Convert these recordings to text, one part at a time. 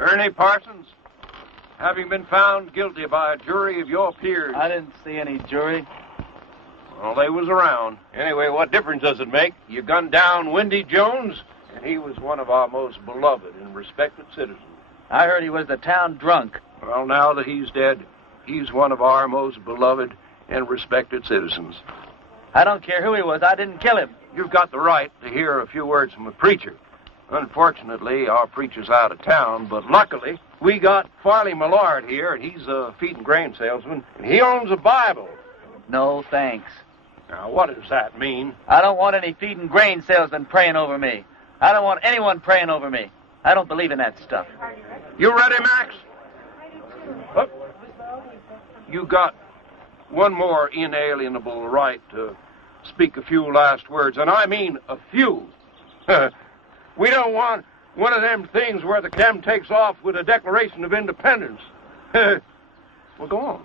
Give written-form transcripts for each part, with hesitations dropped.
Ernie Parsons, having been found guilty by a jury of your peers. I didn't see any jury. Well, they was around. Anyway, what difference does it make? You gunned down Windy Jones, and he was one of our most beloved and respected citizens. I heard he was the town drunk. Well, now that he's dead, he's one of our most beloved and respected citizens. I don't care who he was. I didn't kill him. You've got the right to hear a few words from a preacher. Unfortunately, our preacher's out of town, but luckily, we got Farley Millard here, and he's a feed and grain salesman, and he owns a Bible. No, thanks. Now, what does that mean? I don't want any feed and grain salesman praying over me. I don't want anyone praying over me. I don't believe in that stuff. You ready, Max? Oh. You got one more inalienable right to speak a few last words, and I mean a few. We don't want one of them things where the cam takes off with a Declaration of Independence. Well, go on.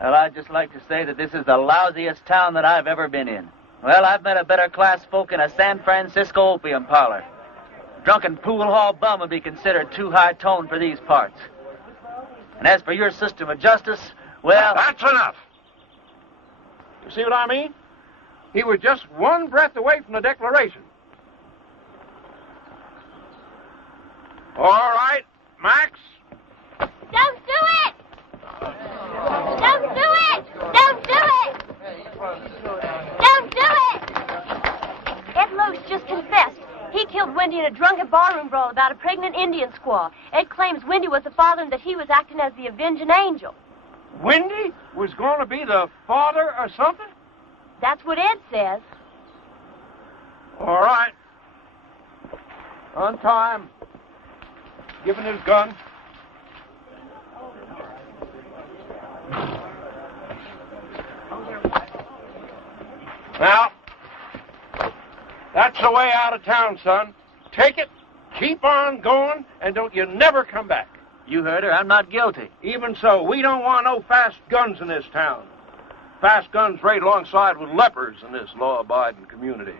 Well, I'd just like to say that this is the lousiest town that I've ever been in. Well, I've met a better class folk in a San Francisco opium parlor. Drunken pool hall bum would be considered too high tone for these parts. And as for your system of justice, well... That's enough. You see what I mean? He was just one breath away from the Declaration. All right, Max. Don't do it! Don't do it! Don't do it! Don't do it! Ed Loach just confessed. He killed Wendy in a drunken barroom brawl about a pregnant Indian squaw. Ed claims Wendy was the father and that he was acting as the avenging angel. Wendy was going to be the father or something? That's what Ed says. All right. On time. Give him his gun. Now, that's the way out of town, son. Take it, keep on going, and don't you never come back. You heard her. I'm not guilty. Even so, we don't want no fast guns in this town. Fast guns raid alongside with lepers in this law-abiding community.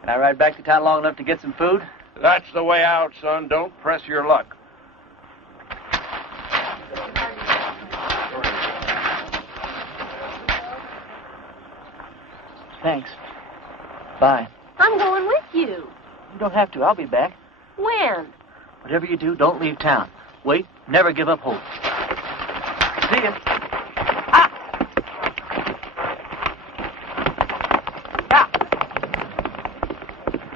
Can I ride back to town long enough to get some food? That's the way out, son. Don't press your luck. Thanks. Bye. I'm going with you. You don't have to. I'll be back. When? Whatever you do, don't leave town. Wait. Never give up hope. See ya.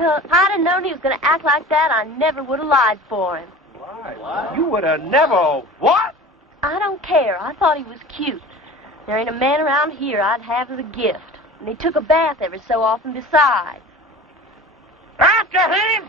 If I'd have known he was going to act like that, I never would have lied for him. Why? You would have never... What? I don't care. I thought he was cute. There ain't a man around here I'd have as a gift. And he took a bath every so often besides. After him!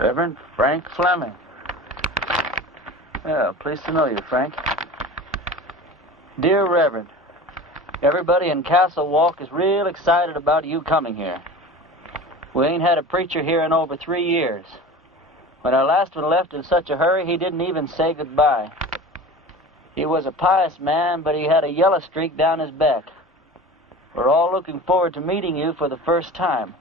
Reverend Frank Fleming. Well, pleased to know you, Frank. Dear Reverend, everybody in Castle Walk is real excited about you coming here. We ain't had a preacher here in over 3 years. When our last one left in such a hurry, he didn't even say goodbye. He was a pious man, but he had a yellow streak down his back. We're all looking forward to meeting you for the first time.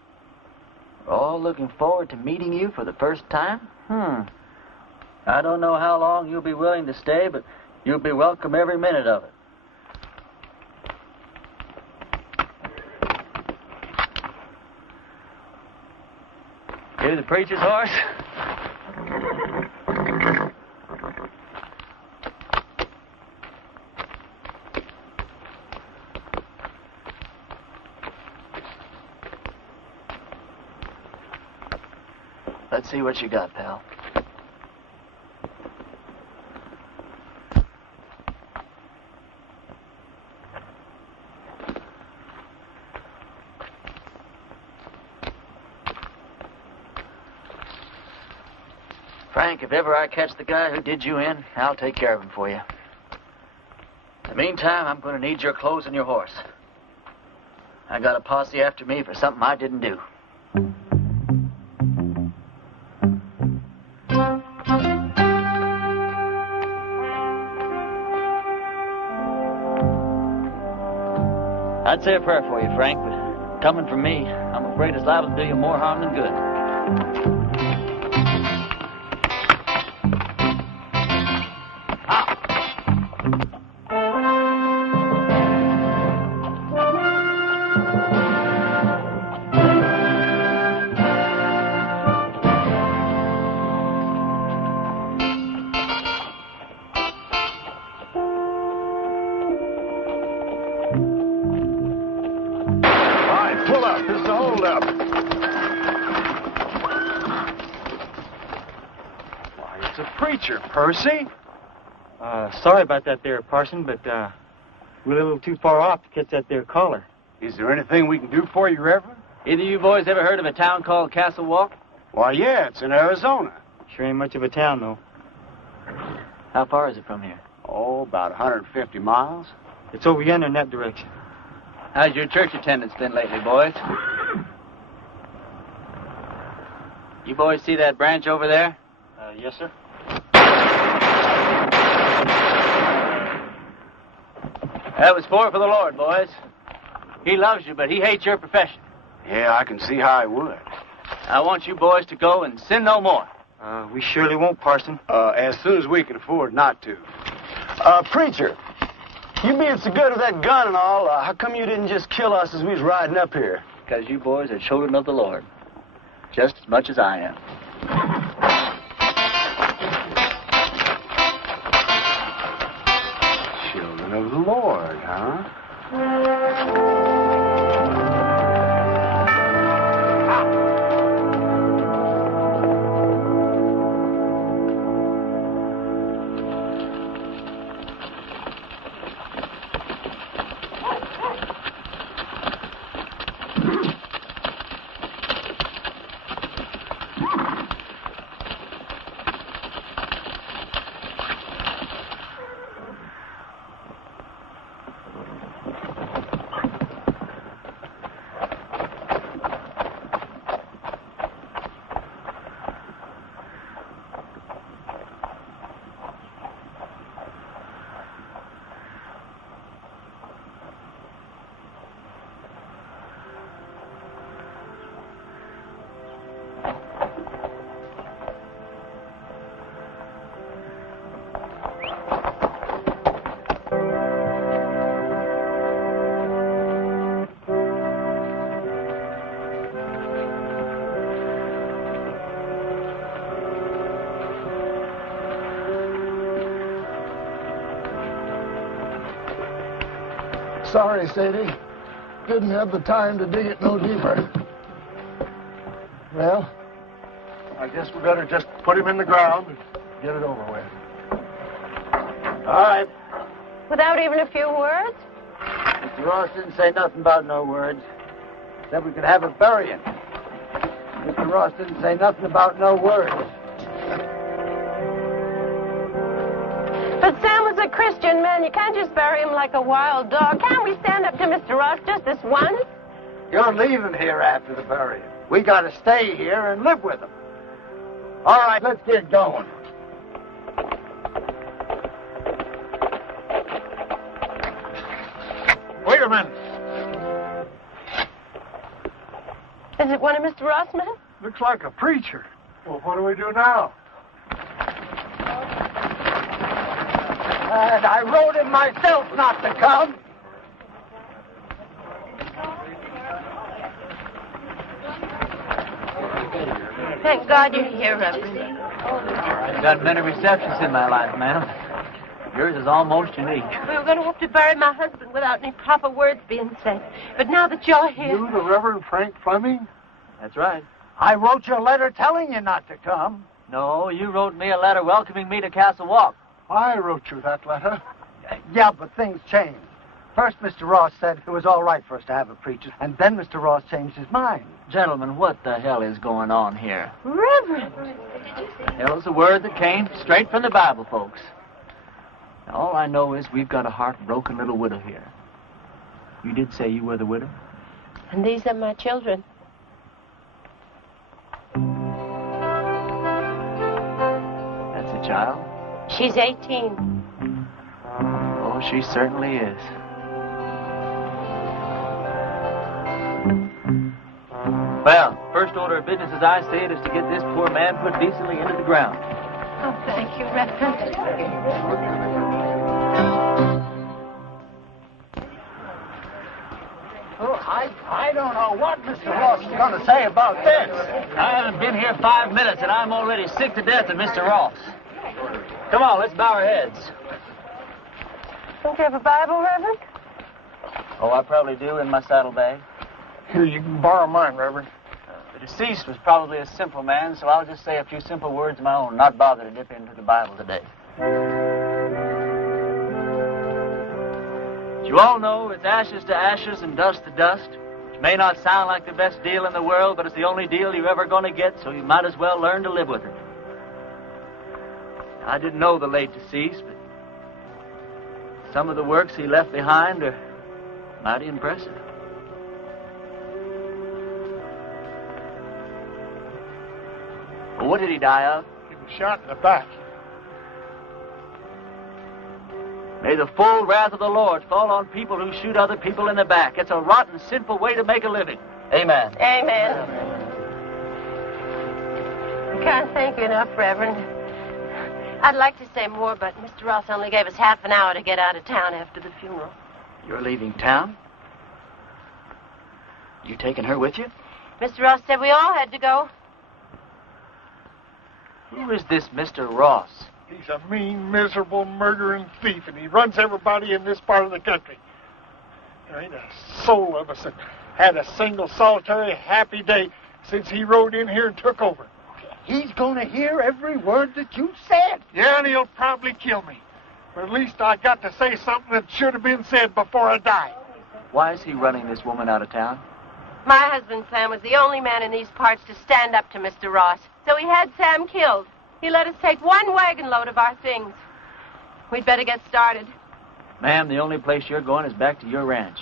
We're all looking forward to meeting you for the first time? I don't know how long you'll be willing to stay, but you'll be welcome every minute of it. You the preacher's horse? Let's see what you got, pal. Frank, if ever I catch the guy who did you in, I'll take care of him for you. In the meantime, I'm going to need your clothes and your horse. I got a posse after me for something I didn't do. I'd say a prayer for you, Frank, but coming from me, I'm afraid it's liable to do you more harm than good. Percy? Sorry about that there, Parson, but we're a little too far off to catch that there caller. Is there anything we can do for you, Reverend? Either you boys ever heard of a town called Castle Walk? Why, yeah, it's in Arizona. Sure ain't much of a town, though. How far is it from here? Oh, about 150 miles. It's over yonder in that direction. How's your church attendance been lately, boys? You boys see that branch over there? Yes, sir. That was four for the Lord, boys. He loves you, but he hates your profession. Yeah, I can see how I would. I want you boys to go and sin no more. We surely won't, Parson. As soon as we can afford not to. Preacher, you being so good with that gun and all, how come you didn't just kill us as we was riding up here? Because you boys are children of the Lord, just as much as I am. Children of the Lord, huh? Sorry, Sadie. Didn't have the time to dig it no deeper. Well, I guess we better just put him in the ground and get it over with. All right. Without even a few words? Mr. Ross didn't say nothing about no words. Said we could have a burying. Mr. Ross didn't say nothing about no words. But Sam was a Christian man. You can't just bury him like a wild dog. Can't we stand up to Mr. Ross just this once? You're leaving here after the burial. We got to stay here and live with him. All right, let's get going. Wait a minute. Is it one of Mr. Ross' men? Looks like a preacher. Well, what do we do now? And I wrote him myself not to come. Thank God you're here, Reverend. I've got many receptions in my life, ma'am. Yours is almost unique. We were going to have to bury my husband without any proper words being said. But now that you're here... You, the Reverend Frank Fleming? That's right. I wrote you a letter telling you not to come. No, you wrote me a letter welcoming me to Castle Walk. I wrote you that letter. Yeah, but things changed. First, Mr. Ross said it was all right for us to have a preacher, and then Mr. Ross changed his mind. Gentlemen, what the hell is going on here? Reverend! Hell's a word that came straight from the Bible, folks. Now, all I know is we've got a heartbroken little widow here. You did say you were the widow? And these are my children. That's a child? She's 18. Oh, she certainly is. Well, first order of business as I see it is to get this poor man put decently into the ground. Oh, thank you, Reverend. Oh, I don't know what Mr. Ross is going to say about this. I haven't been here 5 minutes, and I'm already sick to death of Mr. Ross. Come on, let's bow our heads. Don't you have a Bible, Reverend? Oh, I probably do in my saddlebag. Here, you can borrow mine, Reverend. The deceased was probably a simple man, so I'll just say a few simple words of my own, not bother to dip into the Bible today. As you all know, it's ashes to ashes and dust to dust, which may not sound like the best deal in the world, but it's the only deal you're ever going to get, so you might as well learn to live with it. I didn't know the late deceased, but some of the works he left behind are mighty impressive. Well, what did he die of? He was shot in the back. May the full wrath of the Lord fall on people who shoot other people in the back. It's a rotten, sinful way to make a living. Amen. Amen. I can't thank you enough, Reverend. I'd like to say more, but Mr. Ross only gave us half an hour to get out of town after the funeral. You're leaving town? You taking her with you? Mr. Ross said we all had to go. Who is this Mr. Ross? He's a mean, miserable, murdering thief, and he runs everybody in this part of the country. There ain't a soul of us that had a single, solitary, happy day since he rode in here and took over. He's going to hear every word that you said. Yeah, and he'll probably kill me. But at least I got to say something that should have been said before I died. Why is he running this woman out of town? My husband, Sam, was the only man in these parts to stand up to Mr. Ross. So he had Sam killed. He let us take one wagon load of our things. We'd better get started. Ma'am, the only place you're going is back to your ranch.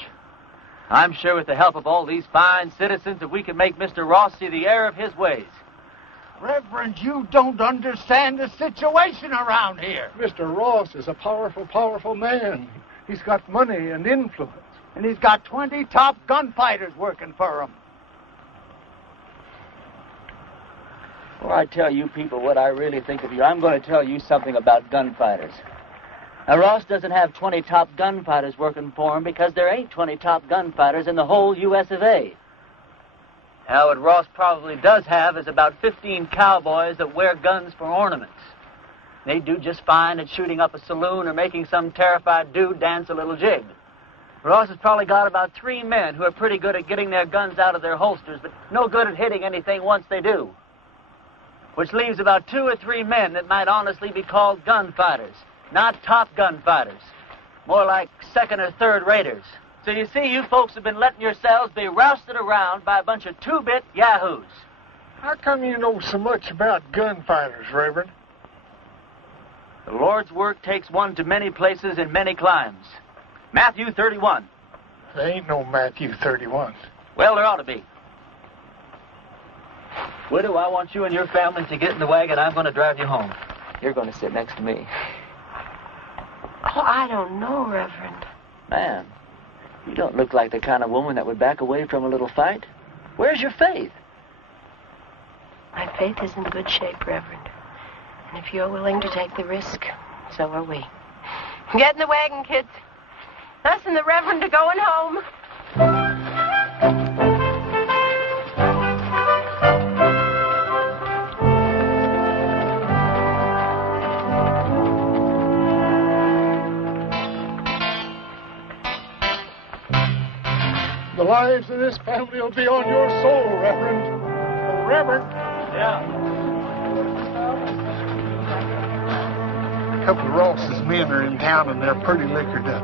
I'm sure with the help of all these fine citizens that we can make Mr. Ross see the error of his ways. Reverend, you don't understand the situation around here. Mr. Ross is a powerful, powerful man. He's got money and influence. And he's got 20 top gunfighters working for him. Before I tell you people what I really think of you, I'm going to tell you something about gunfighters. Now, Ross doesn't have 20 top gunfighters working for him because there ain't 20 top gunfighters in the whole U.S. of A. Now, what Ross probably does have is about 15 cowboys that wear guns for ornaments. They do just fine at shooting up a saloon or making some terrified dude dance a little jig. Ross has probably got about 3 men who are pretty good at getting their guns out of their holsters, but no good at hitting anything once they do. Which leaves about 2 or 3 men that might honestly be called gunfighters. Not top gunfighters. More like second or third raters. So you see, you folks have been letting yourselves be rousted around by a bunch of 2-bit yahoos. How come you know so much about gunfighters, Reverend? The Lord's work takes one to many places and many climes. Matthew 31. There ain't no Matthew 31. Well, there ought to be. Widow, I want you and your family to get in the wagon. I'm going to drive you home. You're going to sit next to me. Oh, I don't know, Reverend. Man, you don't look like the kind of woman that would back away from a little fight. Where's your faith? My faith is in good shape, Reverend. And if you're willing to take the risk, so are we. Get in the wagon, kids. Us and the Reverend are going home. The lives of this family will be on your soul, Reverend. Oh, Reverend. Yeah. A couple of Ross's men are in town and they're pretty liquored up.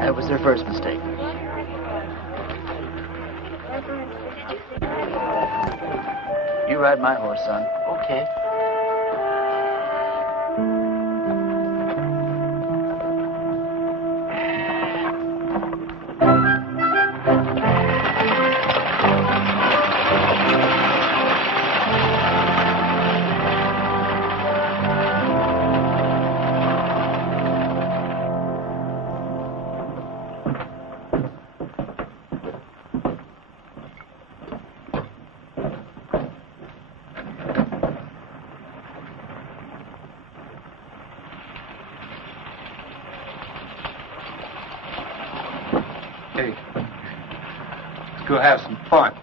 That was their first mistake. You ride my horse, son. Okay. Hey, let's go have some fun.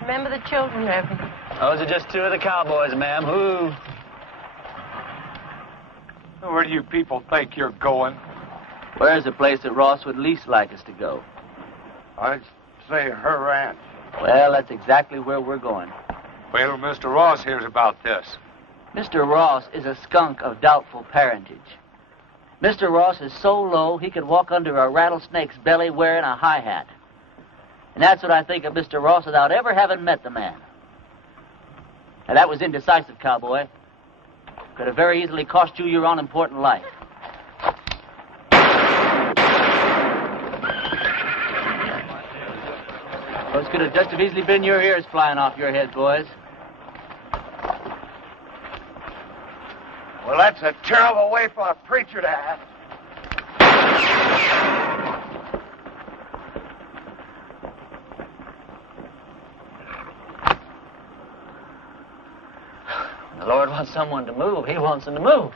Remember the children, Reverend. Those are just two of the cowboys, ma'am. Who? Where do you people think you're going? Where's the place that Ross would least like us to go? I'd say her ranch. Well, that's exactly where we're going. Wait till Mr. Ross hears about this. Mr. Ross is a skunk of doubtful parentage. Mr. Ross is so low he could walk under a rattlesnake's belly wearing a high hat. And that's what I think of Mr. Ross without ever having met the man. Now, that was indecisive, cowboy. Could have very easily cost you your unimportant life. Those could have just as easily been your ears flying off your head, boys. Well, that's a terrible way for a preacher to act. The Lord wants someone to move. He wants them to move.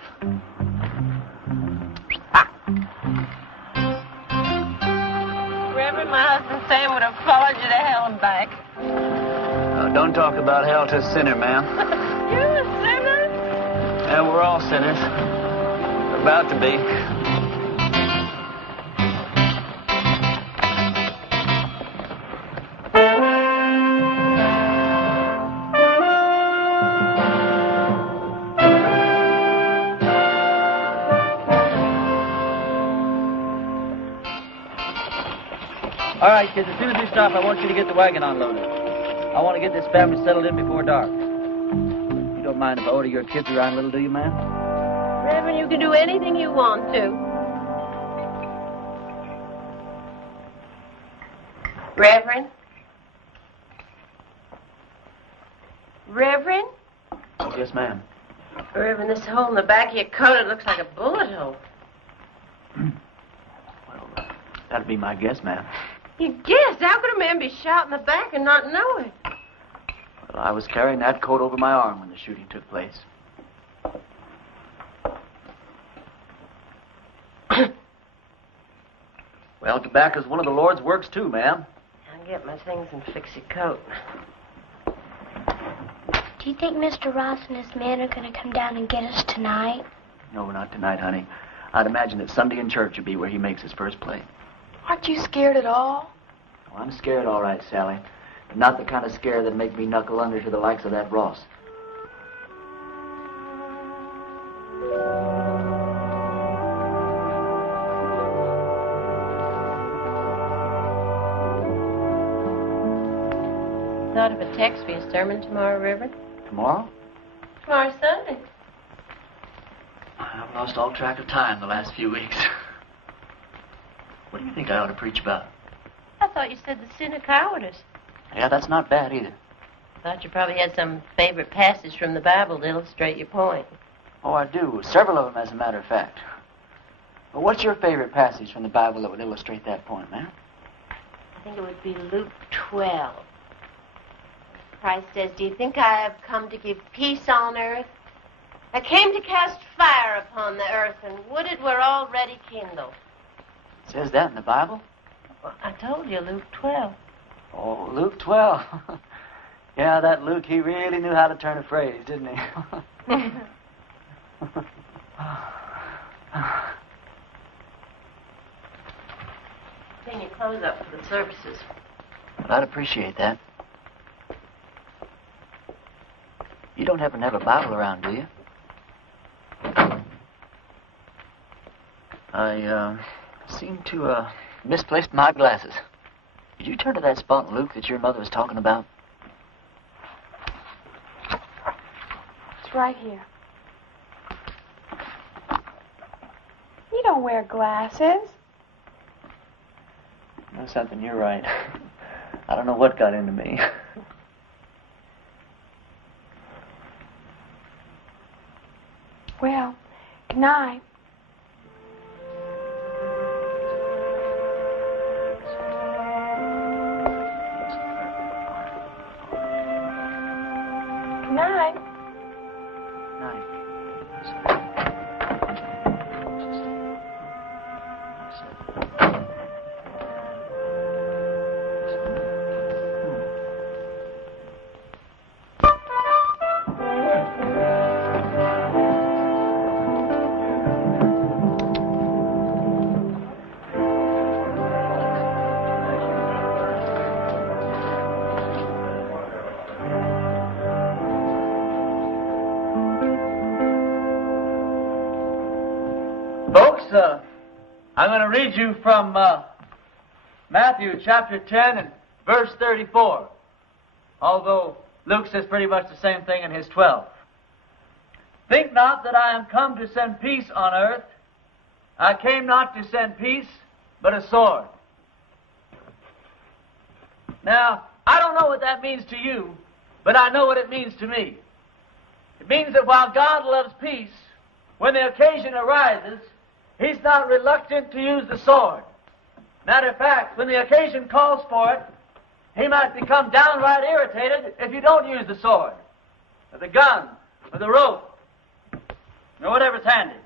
Reverend, my husband Sam would have followed you to hell and back. Oh, don't talk about hell to a sinner, ma'am. You a sinner? Yeah, we're all sinners. We're about to be. All right, kids, as soon as we stop, I want you to get the wagon unloaded. I want to get this family settled in before dark. You don't mind if I order your kids around a little, do you, ma'am? Reverend, you can do anything you want to. Reverend? Reverend? Yes, ma'am. Reverend, this hole in the back of your coat, it looks like a bullet hole. Well, that'd be my guess, ma'am. You guessed? How could a man be shot in the back and not know it? Well, I was carrying that coat over my arm when the shooting took place. Well, tobacco's one of the Lord's works, too, ma'am. I'll get my things and fix your coat. Do you think Mr. Ross and his men are going to come down and get us tonight? No, not tonight, honey. I'd imagine that Sunday in church would be where he makes his first play. Aren't you scared at all? Oh, I'm scared, all right, Sally. But not the kind of scare that'd make me knuckle under to the likes of that Ross. Thought of a text for your sermon tomorrow, Reverend? Tomorrow? Tomorrow's Sunday. I've lost all track of time the last few weeks. What do you think I ought to preach about? I thought you said the sin of cowardice. Yeah, that's not bad either. Thought you probably had some favorite passage from the Bible to illustrate your point. Oh, I do. Several of them, as a matter of fact. But what's your favorite passage from the Bible that would illustrate that point, ma'am? I think it would be Luke 12. Christ says, "Do you think I have come to give peace on earth? I came to cast fire upon the earth, and would it were already kindled." It says that in the Bible? Well, I told you, Luke 12. Oh, Luke 12. Yeah, that Luke, he really knew how to turn a phrase, didn't he? Clean your clothes up for the services. Well, I'd appreciate that. You don't happen to have a Bible around, do you? I seem to misplaced my glasses. Did you turn to that spot in Luke that your mother was talking about? It's right here. You don't wear glasses. You know something, you're right. I don't know what got into me. Well, good night. Good night. I'm going to read you from Matthew chapter 10 and verse 34, although Luke says pretty much the same thing in his 12. "Think not that I am come to send peace on earth. I came not to send peace, but a sword." Now, I don't know what that means to you, but I know what it means to me. It means that while God loves peace, when the occasion arises, He's not reluctant to use the sword. Matter of fact, when the occasion calls for it, He might become downright irritated if you don't use the sword, or the gun, or the rope, or whatever's handy.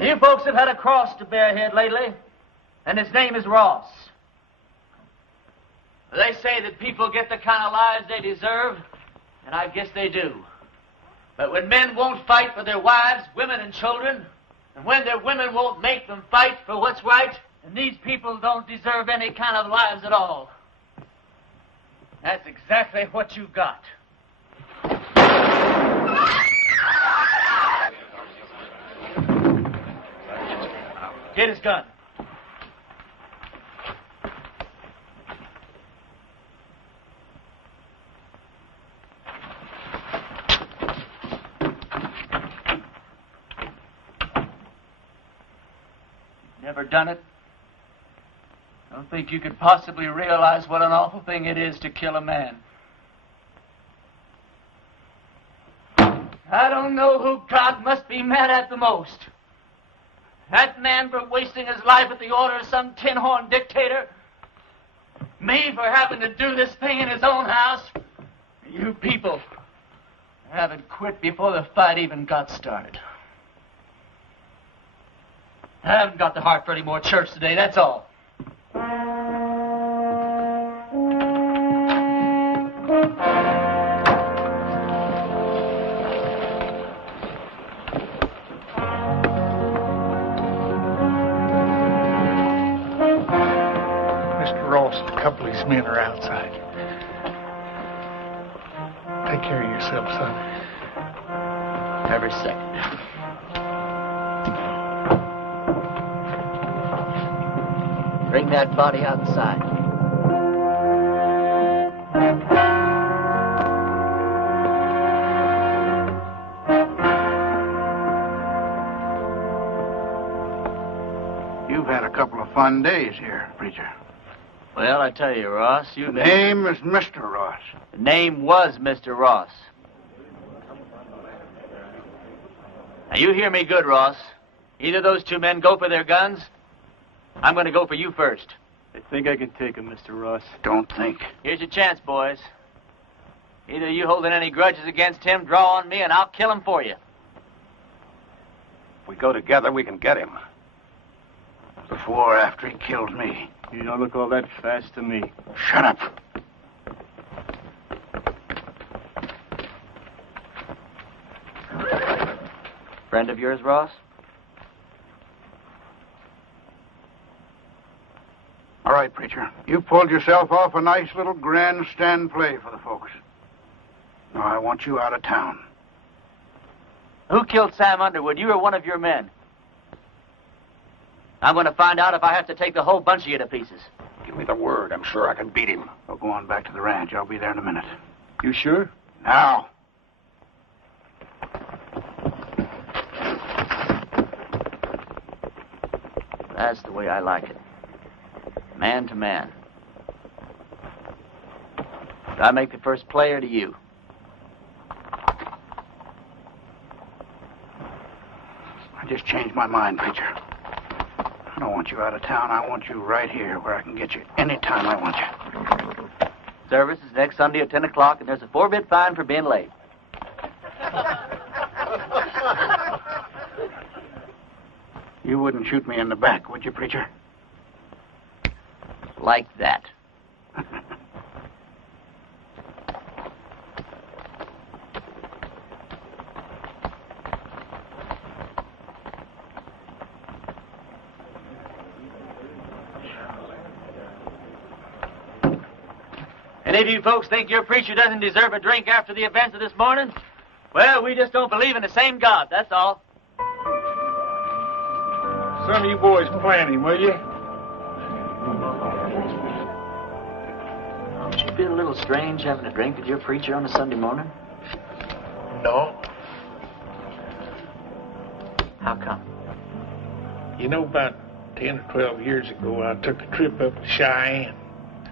You folks have had a cross to bear here lately, and his name is Ross. They say that people get the kind of lives they deserve, and I guess they do. But when men won't fight for their wives, women, and children, and when their women won't make them fight for what's right, then these people don't deserve any kind of lives at all. That's exactly what you got. Get his gun. Never done it? I don't think you could possibly realize what an awful thing it is to kill a man. I don't know who God must be mad at the most. That man for wasting his life at the order of some tin-horn dictator? Me for having to do this thing in his own house? You people haven't quit before the fight even got started. I haven't got the heart for any more church today, that's all. Frost, a couple of his men are outside. Take care of yourself, son. Every second. Bring that body outside. You've had a couple of fun days here, preacher. Well, I tell you, Ross, The name is Mr. Ross. The name was Mr. Ross. Now, you hear me good, Ross. Either those two men go for their guns, I'm going to go for you first. I think I can take him, Mr. Ross. Don't think. Here's your chance, boys. Either you holding any grudges against him, draw on me, and I'll kill him for you. If we go together, we can get him. Before or after he killed me. You don't look all that fast to me. Shut up. Friend of yours, Ross? All right, preacher. You pulled yourself off a nice little grandstand play for the folks. Now I want you out of town. Who killed Sam Underwood, you or one of your men? I'm going to find out if I have to take the whole bunch of you to pieces. Give me the word. I'm sure I can beat him. We'll go on back to the ranch. I'll be there in a minute. You sure? Now. That's the way I like it. Man to man. Do I make the first play or do you? I just changed my mind, preacher. I don't want you out of town. I want you right here where I can get you anytime I want you. Service is next Sunday at 10 o'clock, and there's a 4-bit fine for being late. You wouldn't shoot me in the back, would you, preacher? Like that. Any of you folks think your preacher doesn't deserve a drink after the events of this morning? Well, we just don't believe in the same God, that's all. Some of you boys plant him, will you? Don't you feel a little strange having a drink with your preacher on a Sunday morning? No. How come? You know, about 10 or 12 years ago, I took a trip up to Cheyenne.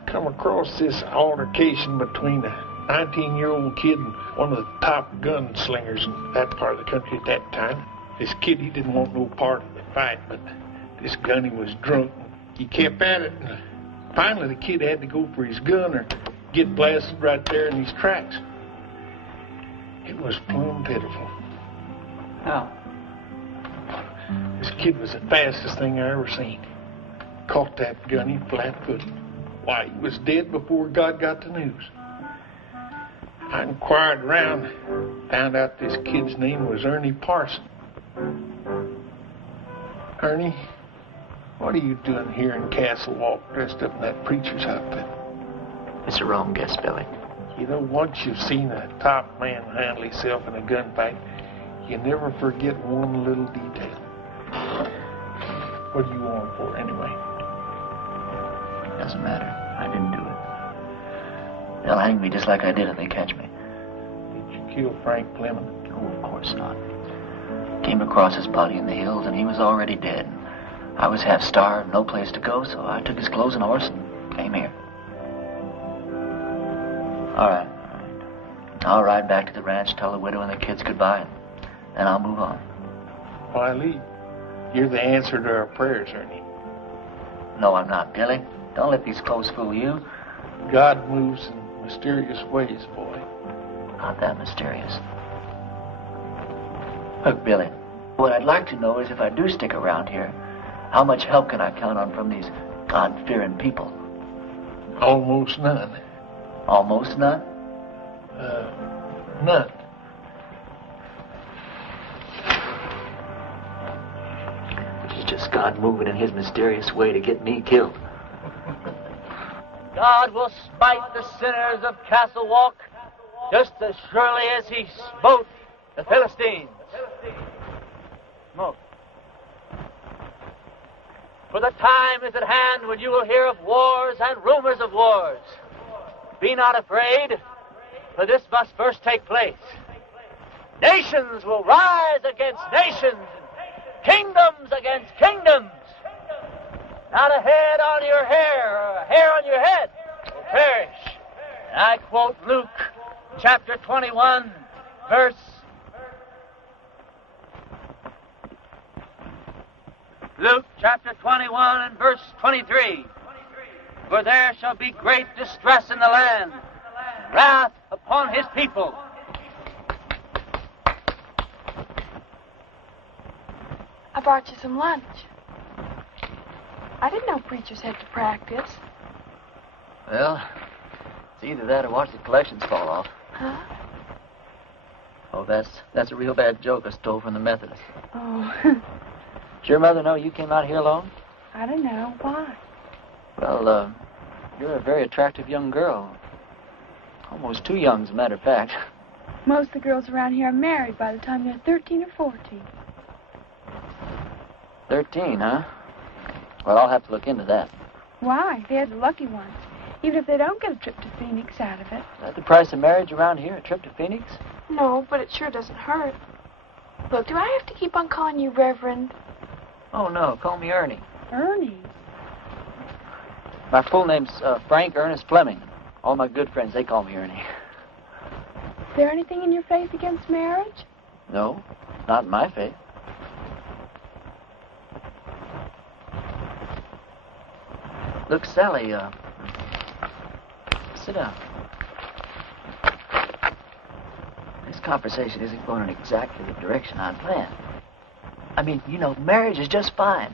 Come across this altercation between a 19-year-old kid and one of the top gunslingers in that part of the country at that time. This kid, he didn't want no part of the fight, but this gunny was drunk. He kept at it, and finally the kid had to go for his gun or get blasted right there in his tracks. It was plumb pitiful. How? This kid was the fastest thing I ever seen. Caught that gunny flat-footed. Why, he was dead before God got the news. I inquired around, found out this kid's name was Ernie Parson. Ernie, what are you doing here in Castle Walk dressed up in that preacher's outfit? It's a wrong guess, Billy. You know, once you've seen a top man handle himself in a gunfight, you never forget one little detail. What do you want him for, anyway? Doesn't matter. I didn't do it. They'll hang me just like I did if they catch me. Did you kill Frank Fleming? Oh, of course not. Came across his body in the hills, and he was already dead. I was half starved, no place to go, so I took his clothes and horse and came here. All right. I'll ride back to the ranch, tell the widow and the kids goodbye, and then I'll move on. Why, Lee, you're the answer to our prayers, Ernie. No, I'm not, Billy. Don't let these clothes fool you. God moves in mysterious ways, boy. Not that mysterious. Look, Billy, what I'd like to know is if I do stick around here, how much help can I count on from these God-fearing people? Almost none. Almost none? None. Which is just God moving in his mysterious way to get me killed. God will smite the sinners of Castle Walk just as surely as he smote the Philistines. Smote. For the time is at hand when you will hear of wars and rumors of wars. Be not afraid, for this must first take place. Nations will rise against nations, kingdoms against kingdoms. Not a head on your hair or a hair on your head will perish. And I quote Luke chapter 21, verse Luke chapter 21 and verse 23. For there shall be great distress in the land, wrath upon his people. I brought you some lunch. I didn't know preachers had to practice. Well, it's either that or watch the collections fall off. Huh? Oh, that's a real bad joke I stole from the Methodists. Oh. Did your mother know you came out here alone? I don't know. Why? Well, you're a very attractive young girl. Almost too young, as a matter of fact. Most of the girls around here are married by the time they're 13 or 14. 13, huh? Well, I'll have to look into that. Why? They're the lucky ones. Even if they don't get a trip to Phoenix out of it. Is that the price of marriage around here, a trip to Phoenix? No, but it sure doesn't hurt. Look, do I have to keep on calling you Reverend? Oh, no. Call me Ernie. Ernie? My full name's Frank Ernest Fleming. All my good friends, they call me Ernie. Is there anything in your faith against marriage? No, not in my faith. Look, Sally, sit down. This conversation isn't going in exactly the direction I planned. I mean, you know, marriage is just fine.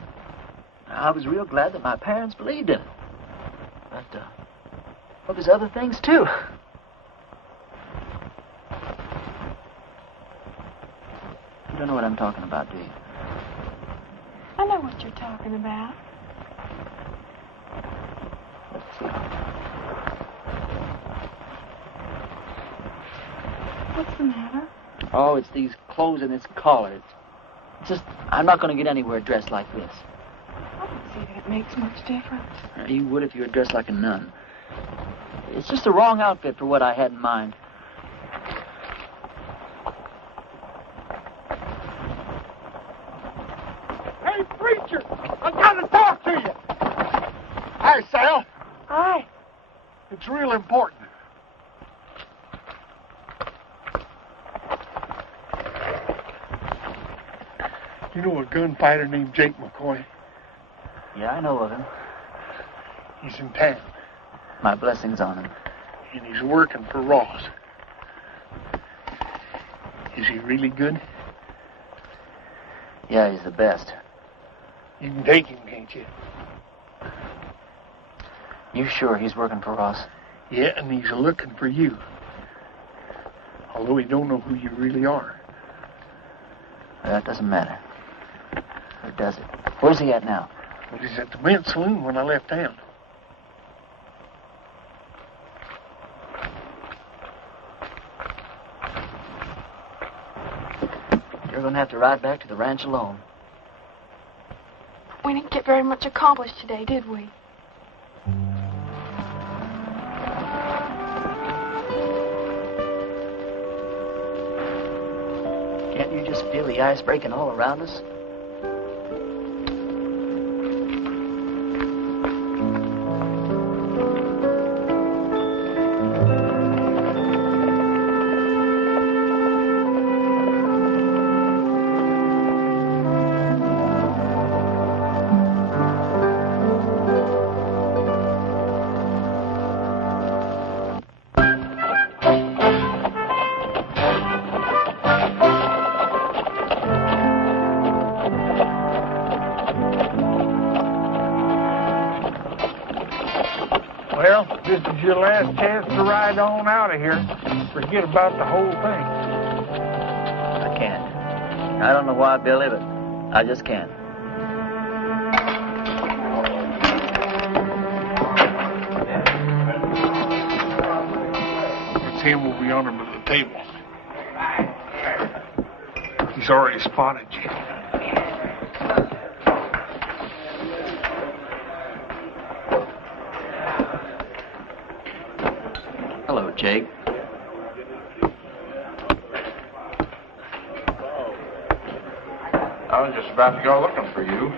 I was real glad that my parents believed in it. But, well, there's other things, too. You don't know what I'm talking about, do you? I know what you're talking about. Let's see. What's the matter? Oh, it's these clothes and this collar. It's just, I'm not going to get anywhere dressed like this. I don't see that it makes much difference. You would if you were dressed like a nun. It's just the wrong outfit for what I had in mind. Hey, preacher! I gotta talk to you! Hi, Sal. Hi. It's real important. You know a gunfighter named Jake McCoy? Yeah, I know of him. He's in town. My blessings on him. And he's working for Ross. Is he really good? Yeah, he's the best. You can take him, can't you? You sure he's working for Ross? Yeah, and he's looking for you. Although he don't know who you really are. That doesn't matter. Or does it? Where's he at now? Well, he's at the men's saloon when I left town. You're going to have to ride back to the ranch alone. We didn't get very much accomplished today, did we? Can't you just feel the ice breaking all around us? Well, this is your last chance to ride on out of here. Forget about the whole thing. I can't. I don't know why, Billy, but I just can't. him will be on him at the table. He's already spotted you. Hello, Jake. I was just about to go looking for you.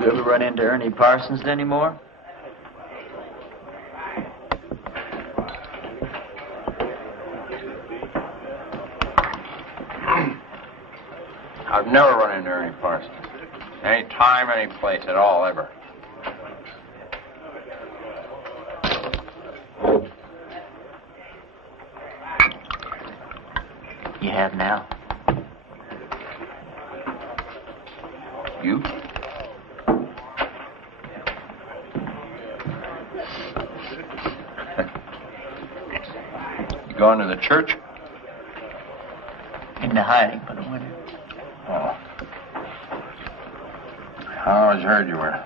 You ever run into Ernie Parsons anymore? I've never run into Ernie Parsons. Any time, any place at all, ever. You have now. You? You going to the church? Into hiding for the winter. Oh. I always heard you were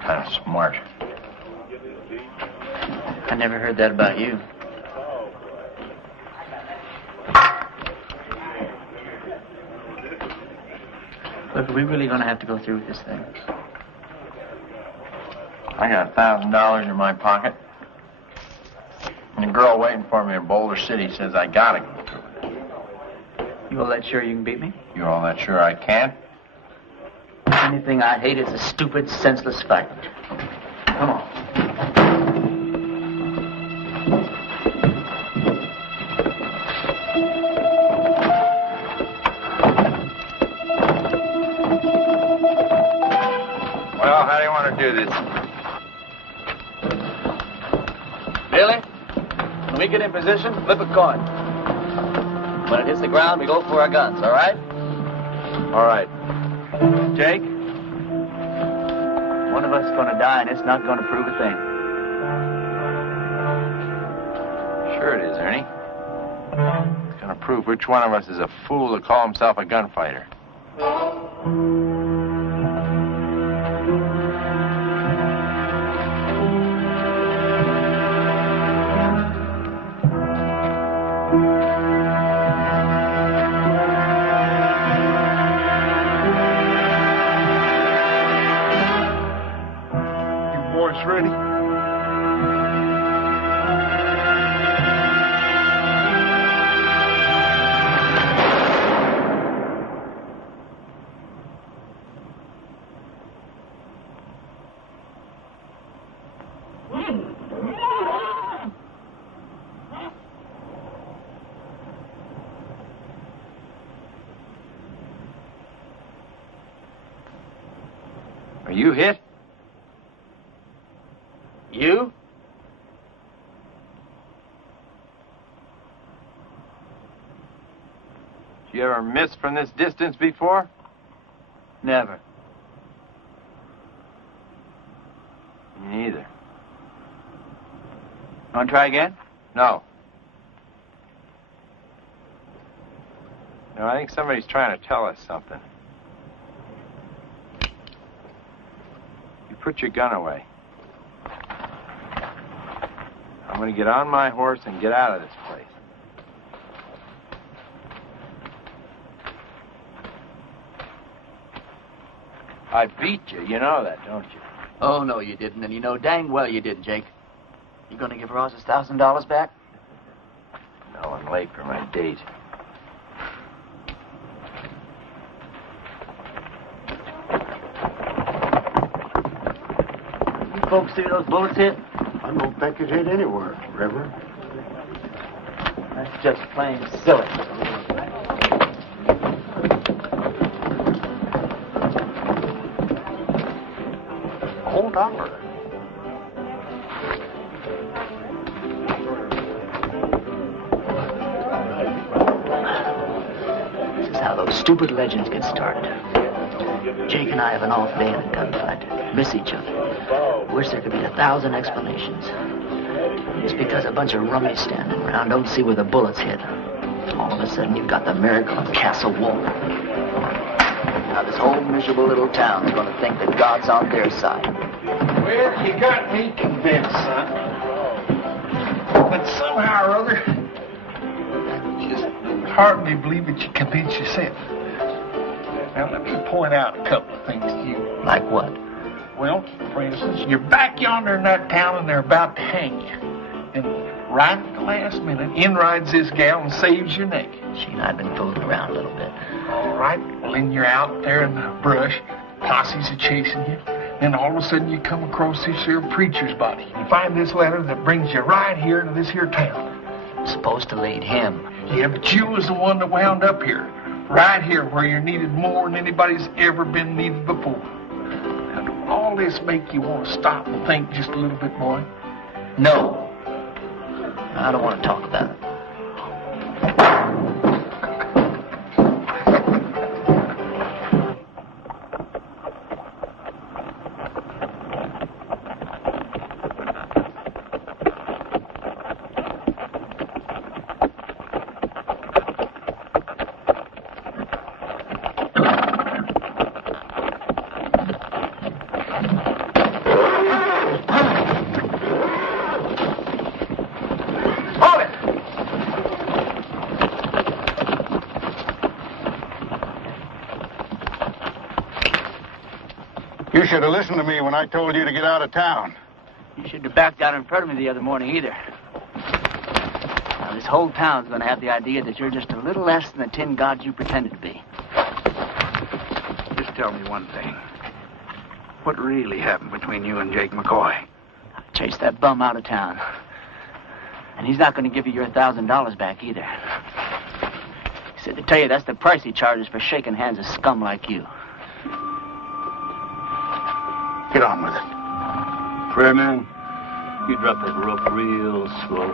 kind of smart. I never heard that about you. Look, are we really going to have to go through with this thing? I got $1,000 in my pocket. And the girl waiting for me in Boulder City says I gotta go through with it. You all that sure you can beat me? You all that sure I can? Anything I hate is a stupid, senseless fight. Come on. Well, how do you want to do this? Billy, when we get in position, flip a coin. When it hits the ground, we go for our guns, all right? All right. Jake? One of us is going to die, and it's not going to prove a thing. Sure it is, Ernie. It's going to prove which one of us is a fool to call himself a gunfighter. Ready? Are you hit? You? Did you ever miss from this distance before? Never. Me neither. Want to try again? No. No, I think somebody's trying to tell us something. You put your gun away. I'm going to get on my horse and get out of this place. I beat you. You know that, don't you? Oh, no, you didn't, and you know dang well you didn't, Jake. You gonna give Ross his $1,000 back? No, I'm late for my date. You folks see those bullets hit? I don't think it hit anywhere, Reverend. That's just plain silly. Hold on. This is how those stupid legends get started. Jake and I have an off day in a gunfight. Miss each other. Wish there could be 1,000 explanations. It's because a bunch of rummies standing around don't see where the bullets hit. All of a sudden, you've got the miracle of Castle Wolf. Now this whole miserable little town's gonna think that God's on their side. Well, you got me convinced, son. But somehow or other, I just hardly believe that you convinced yourself. Now, let me point out a couple of things to you. Like what? Well, for instance, you're back yonder in that town and they're about to hang you. And right at the last minute, in rides this gal and saves your neck. She and I have been fooling around a little bit. All right, well, then you're out there in the brush. Posses are chasing you. Then all of a sudden you come across this here preacher's body. You find this letter that brings you right here to this here town. I'm supposed to lead him. Yeah, but you was the one that wound up here. Right here where you're needed more than anybody's ever been needed before. Now, do all this make you want to stop and think just a little bit, boy? No. I don't want to talk about it. You should have listened to me when I told you to get out of town. You shouldn't have backed out in front of me the other morning either. Now, this whole town's going to have the idea that you're just a little less than the tin god you pretended to be. Just tell me one thing. What really happened between you and Jake McCoy? I chased that bum out of town. And he's not going to give you your $1,000 back either. He said to tell you that's the price he charges for shaking hands with scum like you. Get on with it. Freeman, you drop that rope real slow.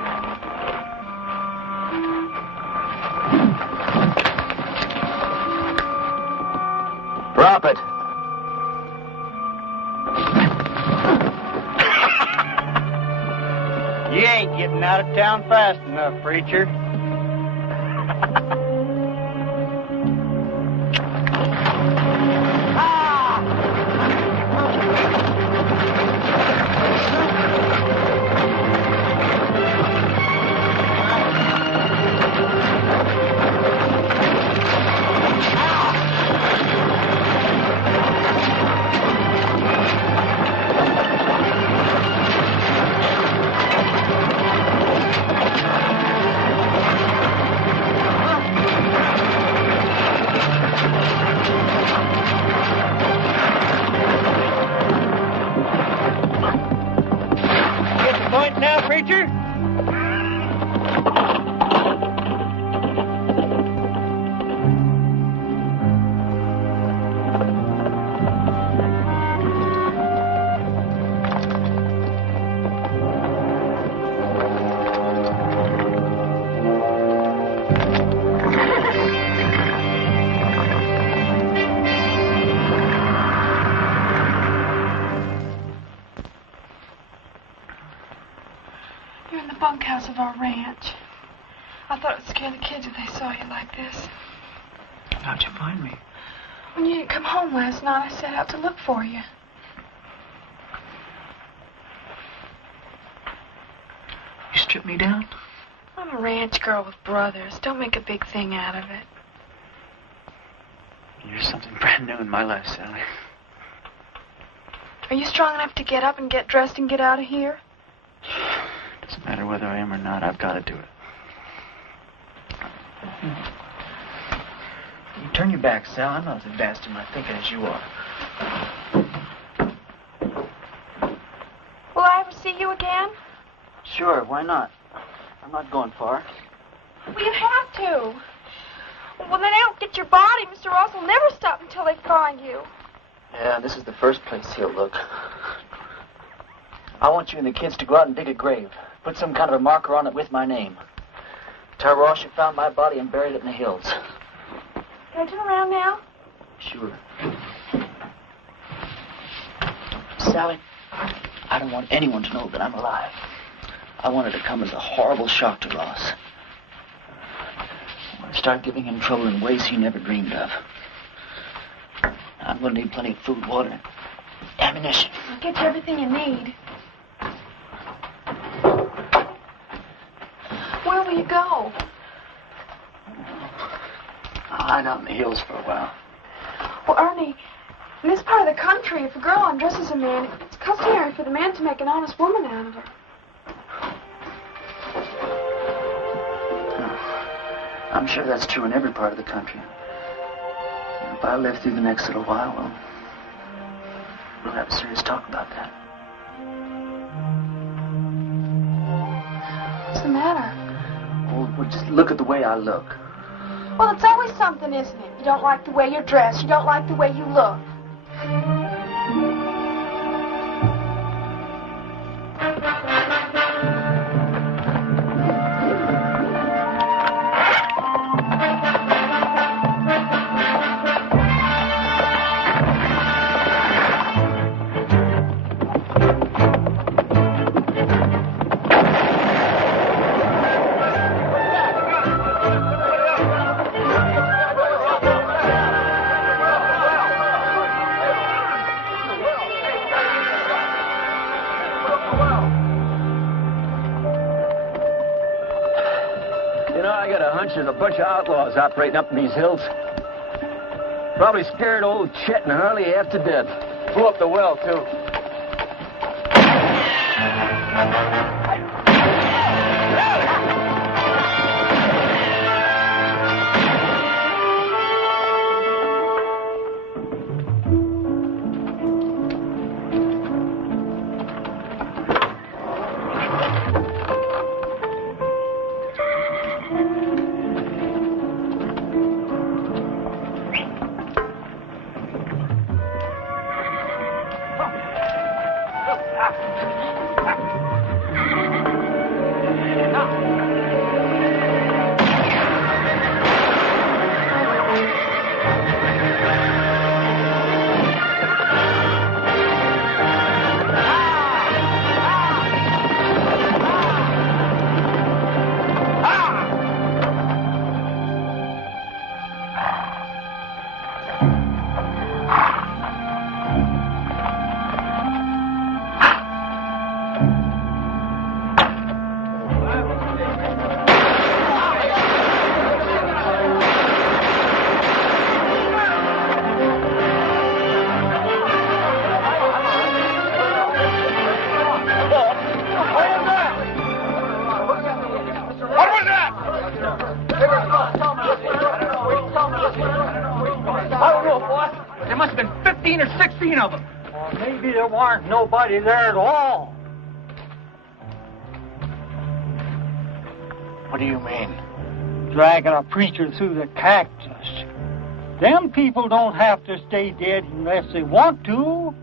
Drop it. You ain't getting out of town fast enough, preacher. Now, preacher? Bunkhouse of our ranch. I thought it would scare the kids if they saw you like this. How'd you find me? When you didn't come home last night, I set out to look for you. You stripped me down? I'm a ranch girl with brothers. Don't make a big thing out of it. You're something brand new in my life, Sally. Are you strong enough to get up and get dressed and get out of here? Doesn't matter whether I am or not, I've got to do it. You turn your back, Sal. I'm not as advanced in my thinking as you are. Will I ever see you again? Sure, why not? I'm not going far. Well, you have to. When they don't get your body, Mr. Ross will never stop until they find you. Yeah, this is the first place he'll look. I want you and the kids to go out and dig a grave. Put some kind of a marker on it with my name. Tell Ross you found my body and buried it in the hills. Can I turn around now? Sure. Sally, I don't want anyone to know that I'm alive. I want it to come as a horrible shock to Ross. I want to start giving him trouble in ways he never dreamed of. I'm going to need plenty of food, water, and ammunition. I'll get you everything you need. Where will you go? I'll hide out in the hills for a while. Well, Ernie, in this part of the country, if a girl undresses a man, it's customary for the man to make an honest woman out of her. I'm sure that's true in every part of the country. If I live through the next little while, well, we'll have a serious talk about that. What's the matter? Well, just look at the way I look. Well, it's always something, isn't it? You don't like the way you're dressed. You don't like the way you look. There's a bunch of outlaws operating up in these hills. Probably scared old Chet and Harley half to death. Blew up the well, too. Nobody there at all. What do you mean? Dragging a preacher through the cactus. Them people don't have to stay dead unless they want to.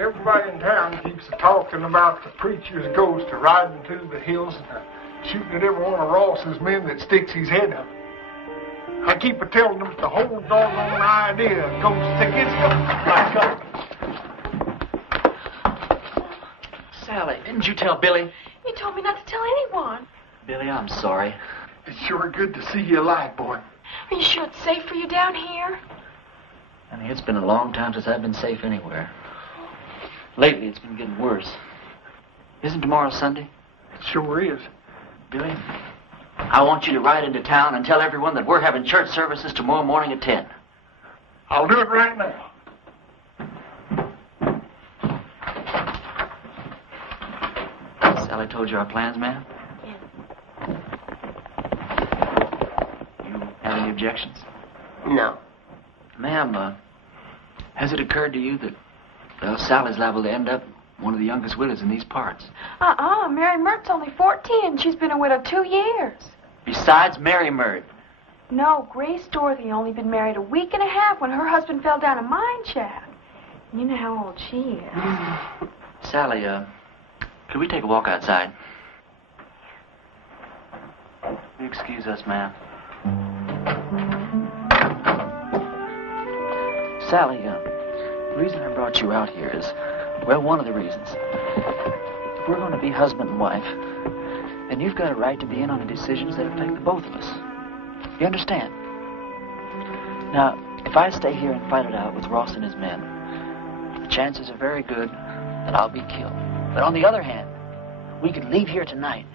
Everybody in town keeps talking about the preacher's ghost riding through the hills and shooting at every one of Ross's men that sticks his head up. I keep telling them the whole doggone idea goes against them. Sally, didn't you tell Billy? You told me not to tell anyone. Billy, I'm sorry. It's sure good to see you alive, boy. Are you sure it's safe for you down here? Honey, it's been a long time since I've been safe anywhere. Lately, it's been getting worse. Isn't tomorrow Sunday? It sure is. Billy, I want you to ride into town and tell everyone that we're having church services tomorrow morning at 10. I'll do it right now. Sally told you our plans, ma'am? Yeah. You have any objections? No. Ma'am, has it occurred to you that, well, Sally's liable to end up one of the youngest widows in these parts? Mary Mert's only 14 and she's been a widow 2 years. Besides Mary Mert. No, Grace Dorothy only been married a week and a half when her husband fell down a mine shaft. You know how old she is. Sally, could we take a walk outside? Excuse us, ma'am. Sally, the reason I brought you out here is, well, one of the reasons. If we're going to be husband and wife, then you've got a right to be in on the decisions that affect the both of us. You understand? Now, if I stay here and fight it out with Ross and his men, the chances are very good that I'll be killed. But on the other hand, we could leave here tonight,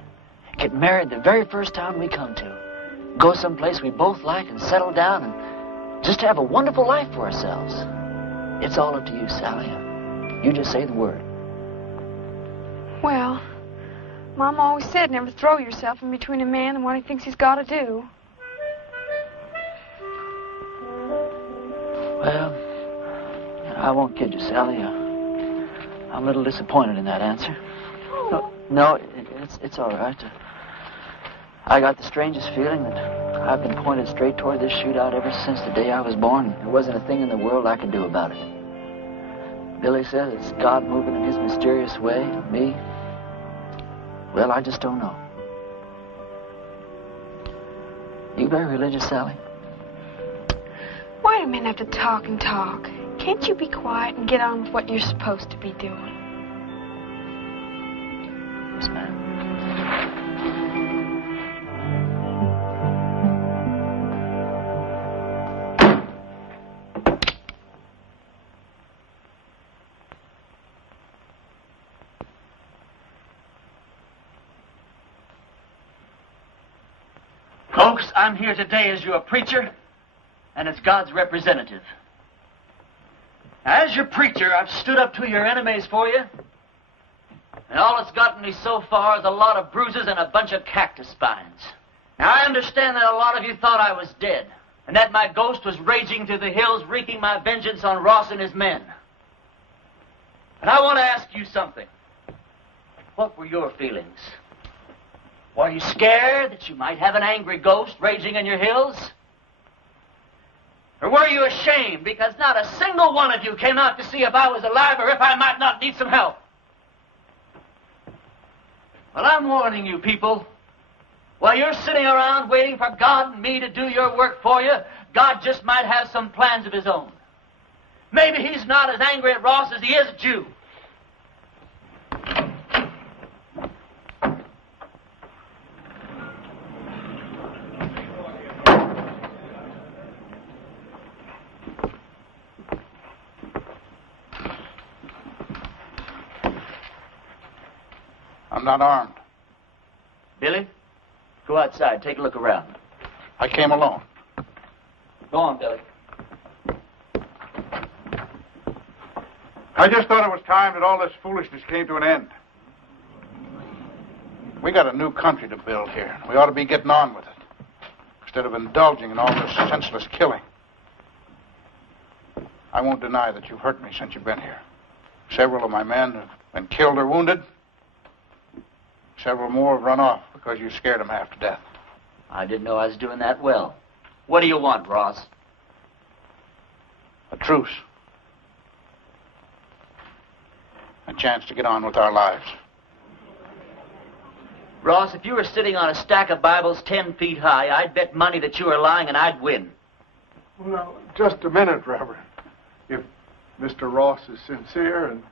get married the very first town we come to, go someplace we both like and settle down and just have a wonderful life for ourselves. It's all up to you, Sally. You just say the word. Well, Mom always said never throw yourself in between a man and what he thinks he's got to do. Well, I won't kid you, Sally. I'm a little disappointed in that answer. No, it's all right. I got the strangest feeling that I've been pointed straight toward this shootout ever since the day I was born. There wasn't a thing in the world I could do about it. Billy says it's God moving in his mysterious way. Me? Well, I just don't know. You very religious, Sally? Why do men have to talk and talk? Can't you be quiet and get on with what you're supposed to be doing? Yes, ma'am. Folks, I'm here today as your preacher and as God's representative. Now, as your preacher, I've stood up to your enemies for you, and all it's gotten me so far is a lot of bruises and a bunch of cactus spines. Now, I understand that a lot of you thought I was dead, and that my ghost was raging through the hills, wreaking my vengeance on Ross and his men. And I want to ask you something. What were your feelings? Were you scared that you might have an angry ghost raging in your hills? Or were you ashamed because not a single one of you came out to see if I was alive or if I might not need some help? Well, I'm warning you people. While you're sitting around waiting for God and me to do your work for you, God just might have some plans of his own. Maybe he's not as angry at Ross as he is at you. I'm not armed. Billy, go outside. Take a look around. I came alone. Go on, Billy. I just thought it was time that all this foolishness came to an end. We got a new country to build here. We ought to be getting on with it, instead of indulging in all this senseless killing. I won't deny that you've hurt me since you've been here. Several of my men have been killed or wounded. Several more have run off because you scared them half to death. I didn't know I was doing that well. What do you want, Ross? A truce. A chance to get on with our lives. Ross, if you were sitting on a stack of Bibles 10 feet high, I'd bet money that you were lying and I'd win. Well, now, just a minute, Reverend. If Mr. Ross is sincere, and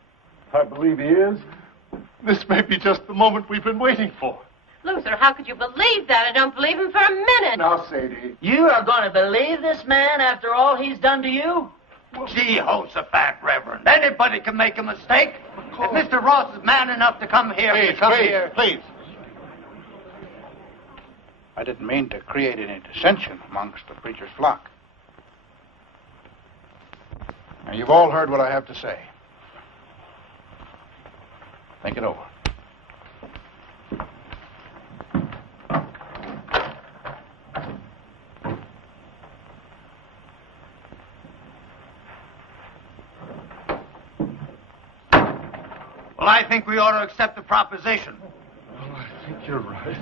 I believe he is, this may be just the moment we've been waiting for. Luther, how could you believe that? I don't believe him for a minute. Now, Sadie. You are going to believe this man after all he's done to you? Jehoshaphat, Reverend. Anybody can make a mistake. If Mr. Ross is man enough to come here, Please. I didn't mean to create any dissension amongst the preacher's flock. Now, you've all heard what I have to say. Think it over. Well, I think we ought to accept the proposition. Well, I think you're right.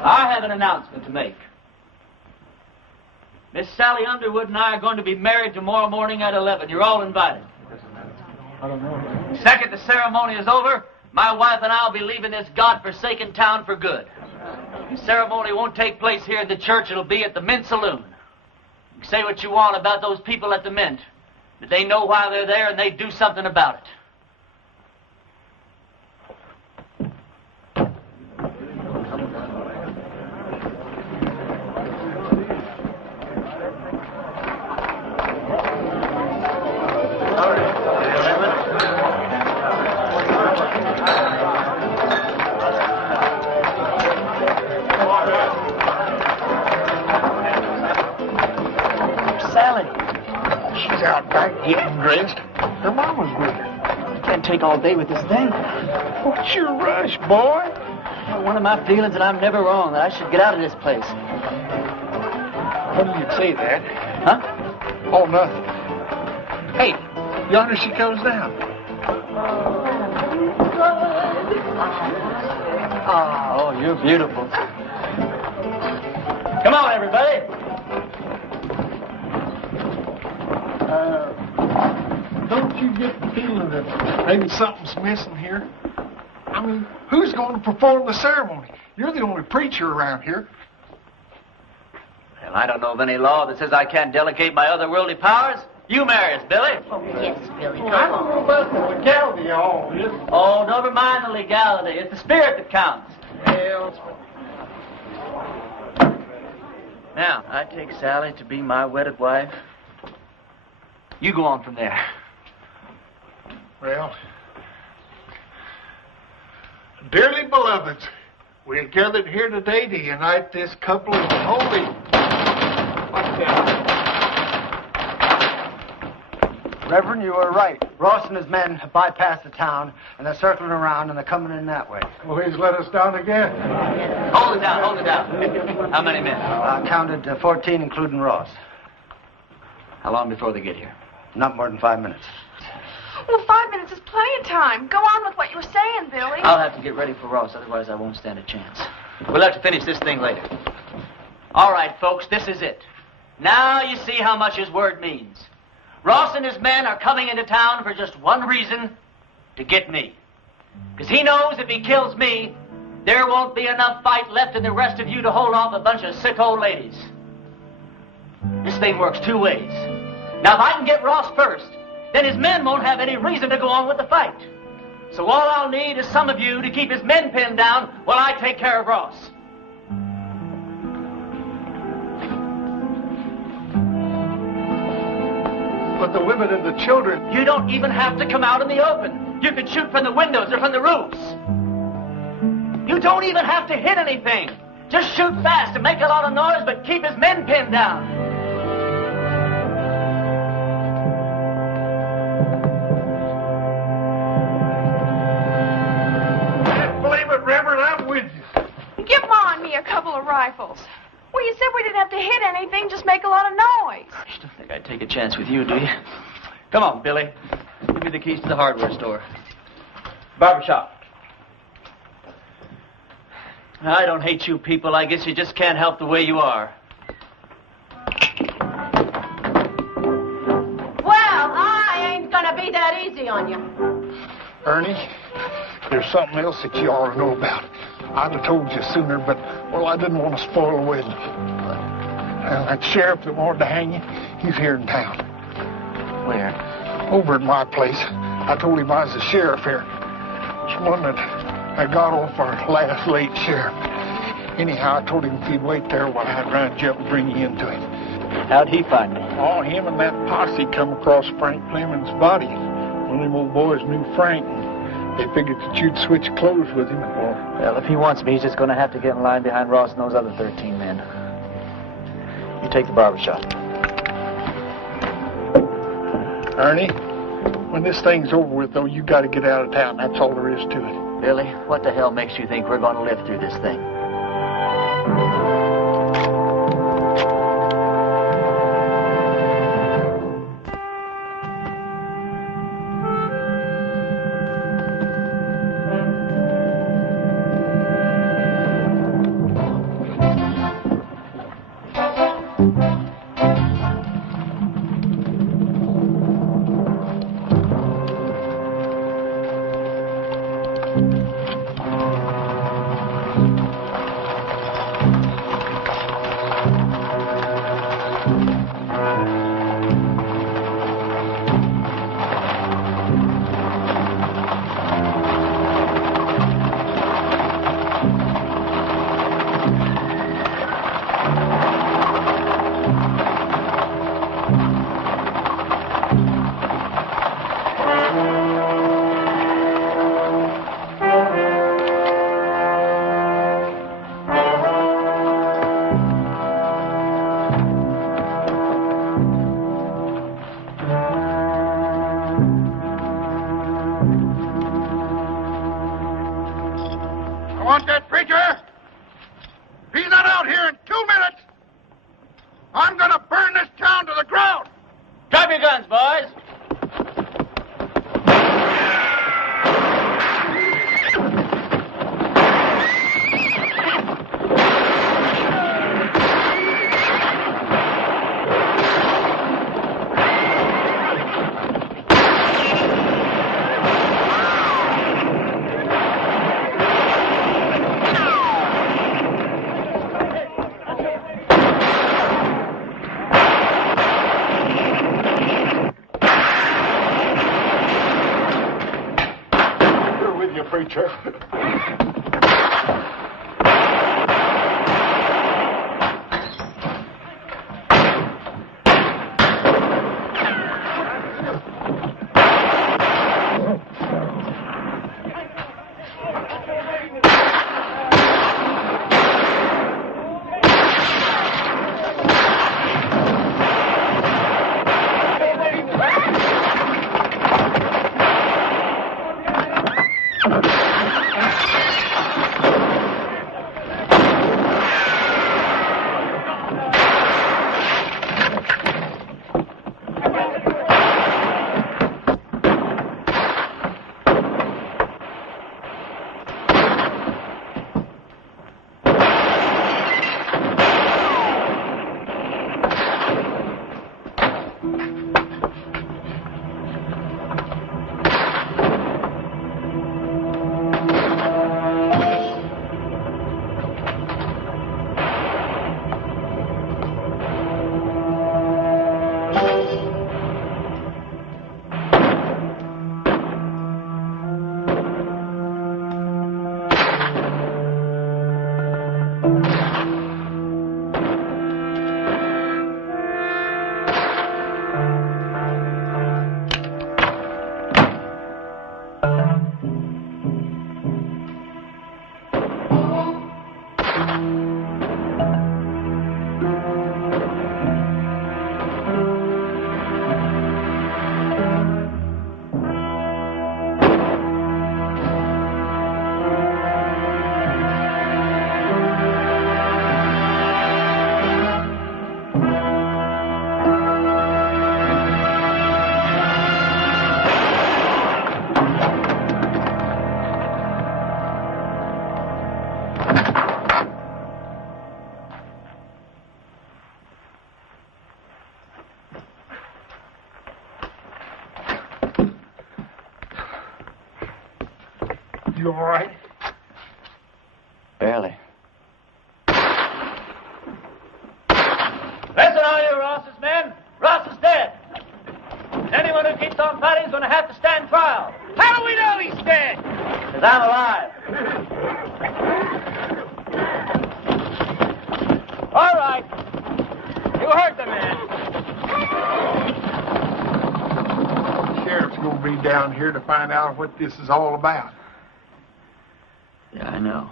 I have an announcement to make. Miss Sally Underwood and I are going to be married tomorrow morning at 11. You're all invited. I don't know. The second the ceremony is over, my wife and I will be leaving this God-forsaken town for good. The ceremony won't take place here in the church. It'll be at the Mint Saloon. You can say what you want about those people at the Mint, but they know why they're there and they do something about it. got back getting dressed. Her mama's with her. Can't take all day with this thing. What's your rush, boy? Well, one of my feelings that I'm never wrong, that I should get out of this place. What do you say that? Huh? Oh, nothing. Hey, yonder she goes down. Oh, you're beautiful. Come on, everybody. Don't you get the feeling that maybe something's missing here? I mean, who's going to perform the ceremony? You're the only preacher around here. Well, I don't know of any law that says I can't delegate my otherworldly powers. You marry us, Billy. Oh, yes, Billy. Well, I don't know about the legality of all this. Oh, never mind the legality. It's the spirit that counts. Well, Now, I take Sally to be my wedded wife. You go on from there. well, dearly beloveds, we are gathered here today to unite this couple in holy. What's that? Reverend, you were right. Ross and his men have bypassed the town, and they're circling around, and they're coming in that way. Well, he's let us down again. Hold it down, hold it down. How many men? I counted 14, including Ross. How long before they get here? Not more than 5 minutes. Well, 5 minutes is plenty of time. Go on with what you were saying, Billy. I'll have to get ready for Ross, otherwise I won't stand a chance. We'll have to finish this thing later. All right, folks, this is it. Now you see how much his word means. Ross and his men are coming into town for just one reason, to get me. Because he knows if he kills me, there won't be enough fight left in the rest of you to hold off a bunch of sick old ladies. This thing works two ways. Now, if I can get Ross first, then his men won't have any reason to go on with the fight. So all I'll need is some of you to keep his men pinned down while I take care of Ross. But the women and the children... You don't even have to come out in the open. You can shoot from the windows or from the roofs. You don't even have to hit anything. Just shoot fast and make a lot of noise, but keep his men pinned down. Can't believe it, Reverend. I'm with you. Give Ma and me a couple of rifles. Well, you said we didn't have to hit anything, just make a lot of noise. You don't think I'd take a chance with you, do you? Come on, Billy. Give me the keys to the hardware store. Barbershop. I don't hate you people. I guess you just can't help the way you are. Well, I ain't gonna be that easy on you. Ernie, there's something else that you ought to know about. I'd have told you sooner, but, well, I didn't want to spoil the wedding. That sheriff that wanted to hang you, he's here in town. Where? Over at my place. I told him I was the sheriff here. It's one that I got off our last late sheriff. Anyhow, I told him if he'd wait there while I'd round you up and bring you into him. How'd he find me? Oh, him and that posse come across Frank Fleming's body. One of them old boys knew Frank. They figured that you'd switch clothes with him. Well, if he wants me, he's just going to have to get in line behind Ross and those other 13 men. You take the barbershop. Ernie, when this thing's over with, though, you got to get out of town. That's all there is to it. Billy, what the hell makes you think we're going to live through this thing? preacher! If he's not out here in 2 minutes, I'm gonna burn this town to the ground! Drop your guns, boys! Preacher. You all right? Barely. Listen, all you Ross's men. Ross is dead. Anyone who keeps on fighting is going to have to stand trial. How do we know he's dead? Because I'm alive. All right. You heard the man. The sheriff's going to be down here to find out what this is all about. Yeah, I know.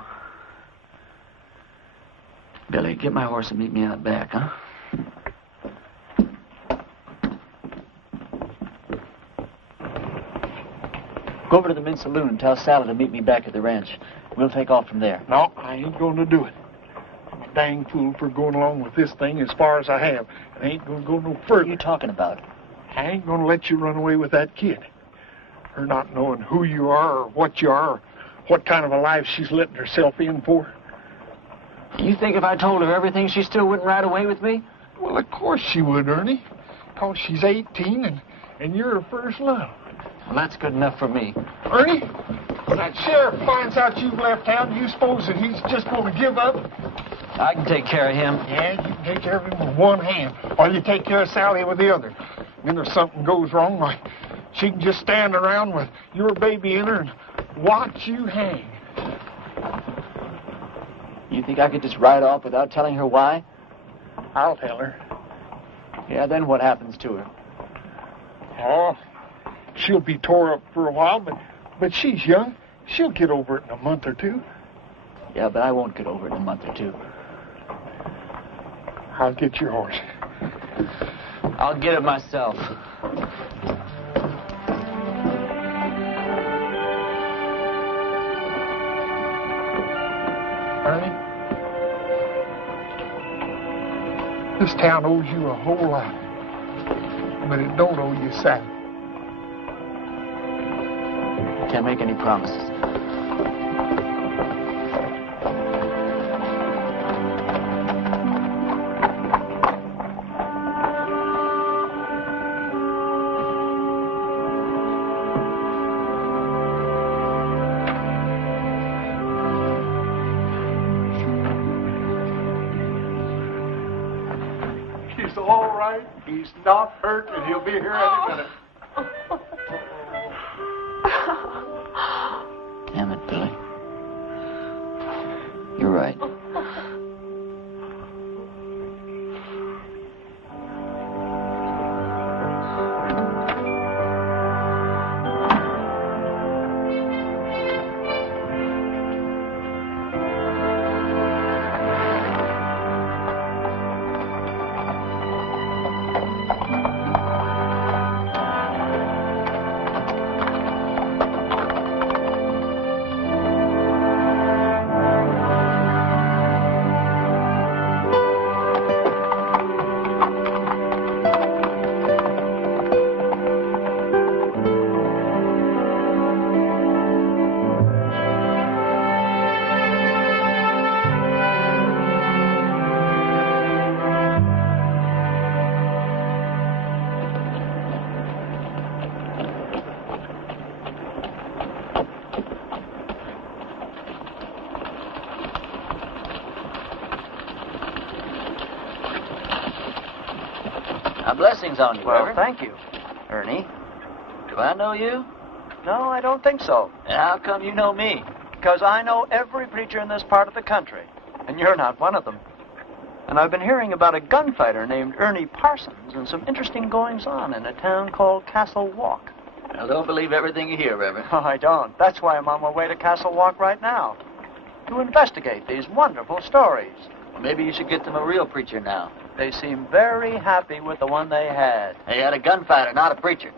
Billy, get my horse and meet me out back, huh? Go over to the men's saloon and tell Sally to meet me back at the ranch. We'll take off from there. No, I ain't going to do it. I'm a dang fool for going along with this thing as far as I have. I ain't going to go no further. What are you talking about? I ain't going to let you run away with that kid. Her not knowing who you are or what you are or what kind of a life she's letting herself in for. You think if I told her everything, she still wouldn't ride away with me? Well, of course she would, Ernie. Because she's 18 and you're her first love. Well, that's good enough for me. Ernie, when that sheriff finds out you've left town, you suppose that he's just going to give up? I can take care of him. Yeah, you can take care of him with one hand, or you take care of Sally with the other. Then if something goes wrong, why, she can just stand around with your baby in her and watch you hang. You think I could just ride off without telling her why? I'll tell her. Yeah, then what happens to her? Oh, she'll be tore up for a while, but she's young. She'll get over it in a month or two. Yeah, but I won't get over it in a month or two. I'll get your horse. I'll get it myself. Ernie, this town owes you a whole lot, but it don't owe you Sally. Can't make any promises. He's all right. He's not hurt, and he'll be here any minute. Damn it, Billy. You're right. Blessings on you, Well, Reverend. thank you. Ernie, do I know you? No, I don't think so. And how come you know me? Because I know every preacher in this part of the country, and you're not one of them. And I've been hearing about a gunfighter named Ernie Parsons and some interesting goings-on in a town called Castle Walk. Now, don't believe everything you hear, Reverend. Oh, I don't. That's why I'm on my way to Castle Walk right now, to investigate these wonderful stories. Well, maybe you should get them a real preacher now. They seem very happy with the one they had. They had a gunfighter, not a preacher.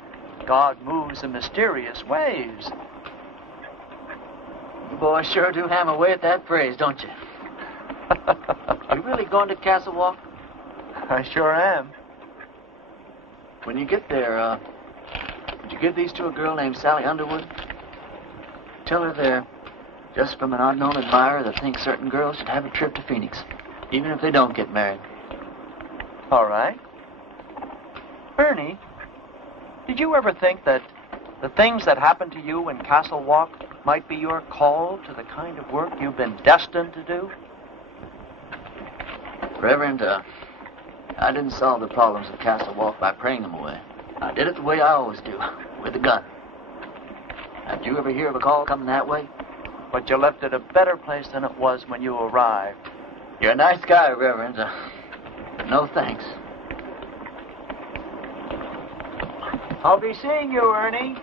God moves in mysterious ways. You boys sure do hammer away at that phrase, don't you? You really going to Castle Walk? I sure am. When you get there, would you give these to a girl named Sally Underwood? Tell her they're just from an unknown admirer that thinks certain girls should have a trip to Phoenix, even if they don't get married. All right. Ernie, did you ever think that the things that happened to you in Castle Walk might be your call to the kind of work you've been destined to do? Reverend, I didn't solve the problems of Castle Walk by praying them away. I did it the way I always do, with a gun. Now, did you ever hear of a call coming that way? But you left it a better place than it was when you arrived. You're a nice guy, Reverend. No thanks. I'll be seeing you, Ernie.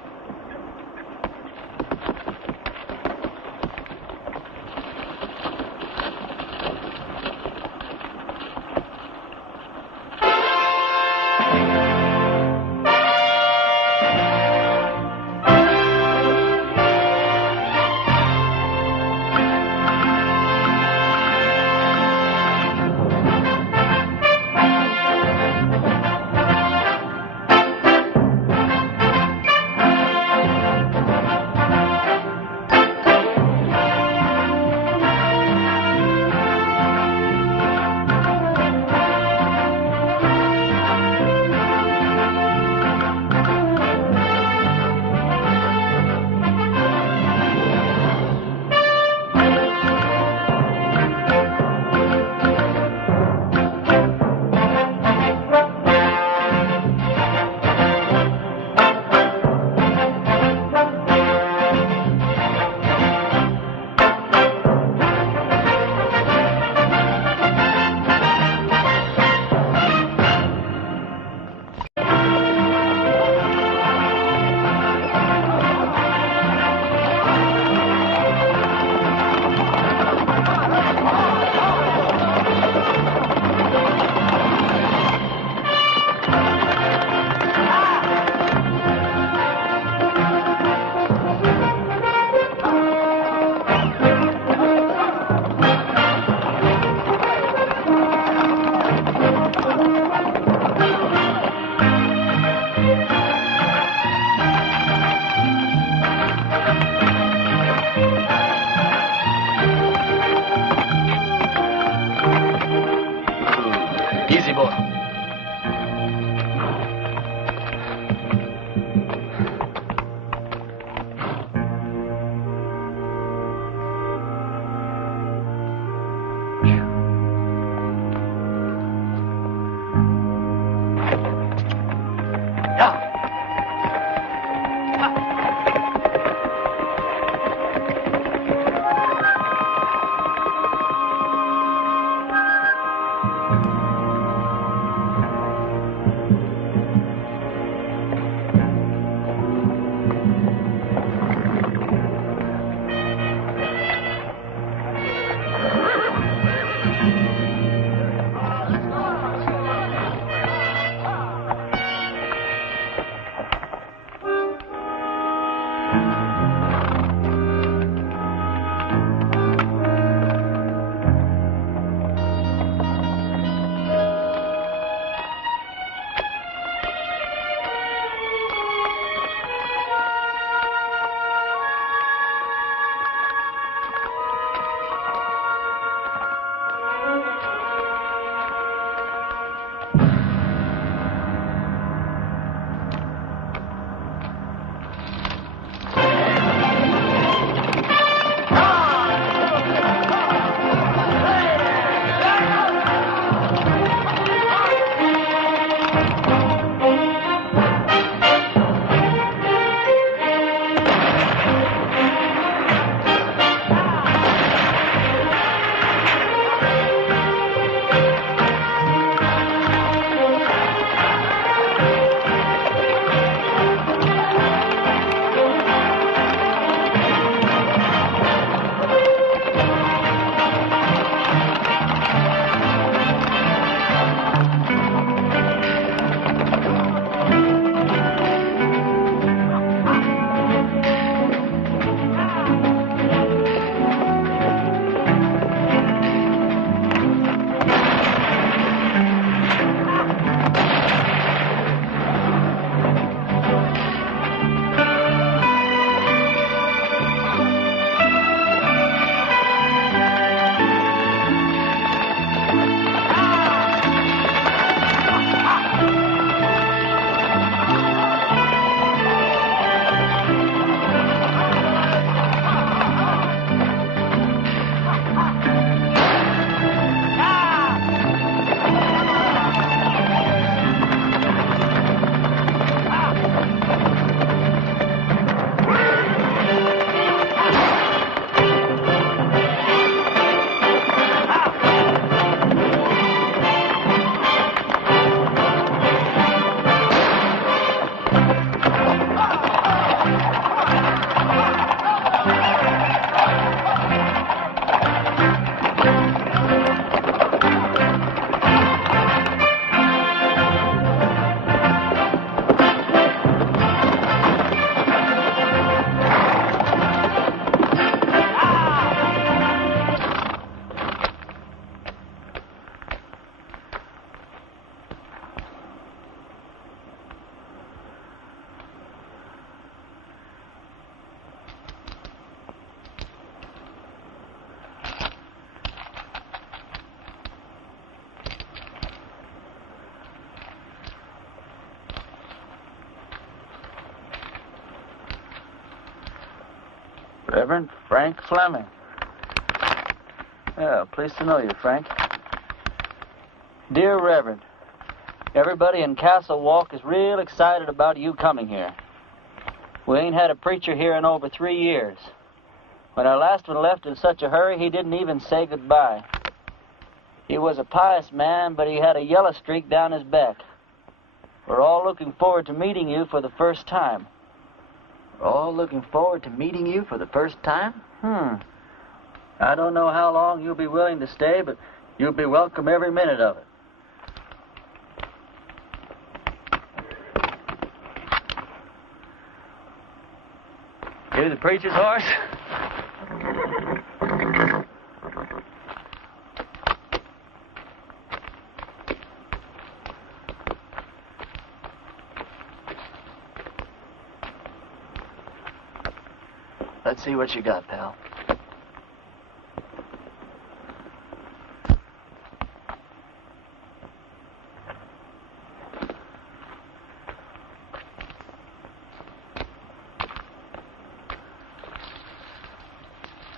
Reverend Frank Fleming. Well, pleased to know you, Frank. Dear Reverend, everybody in Castle Walk is real excited about you coming here. We ain't had a preacher here in over 3 years. When our last one left in such a hurry, he didn't even say goodbye. He was a pious man, but he had a yellow streak down his back. We're all looking forward to meeting you for the first time. We're all looking forward to meeting you for the first time? I don't know how long you'll be willing to stay, but you'll be welcome every minute of it. You the preacher's horse? Let's see what you got, pal.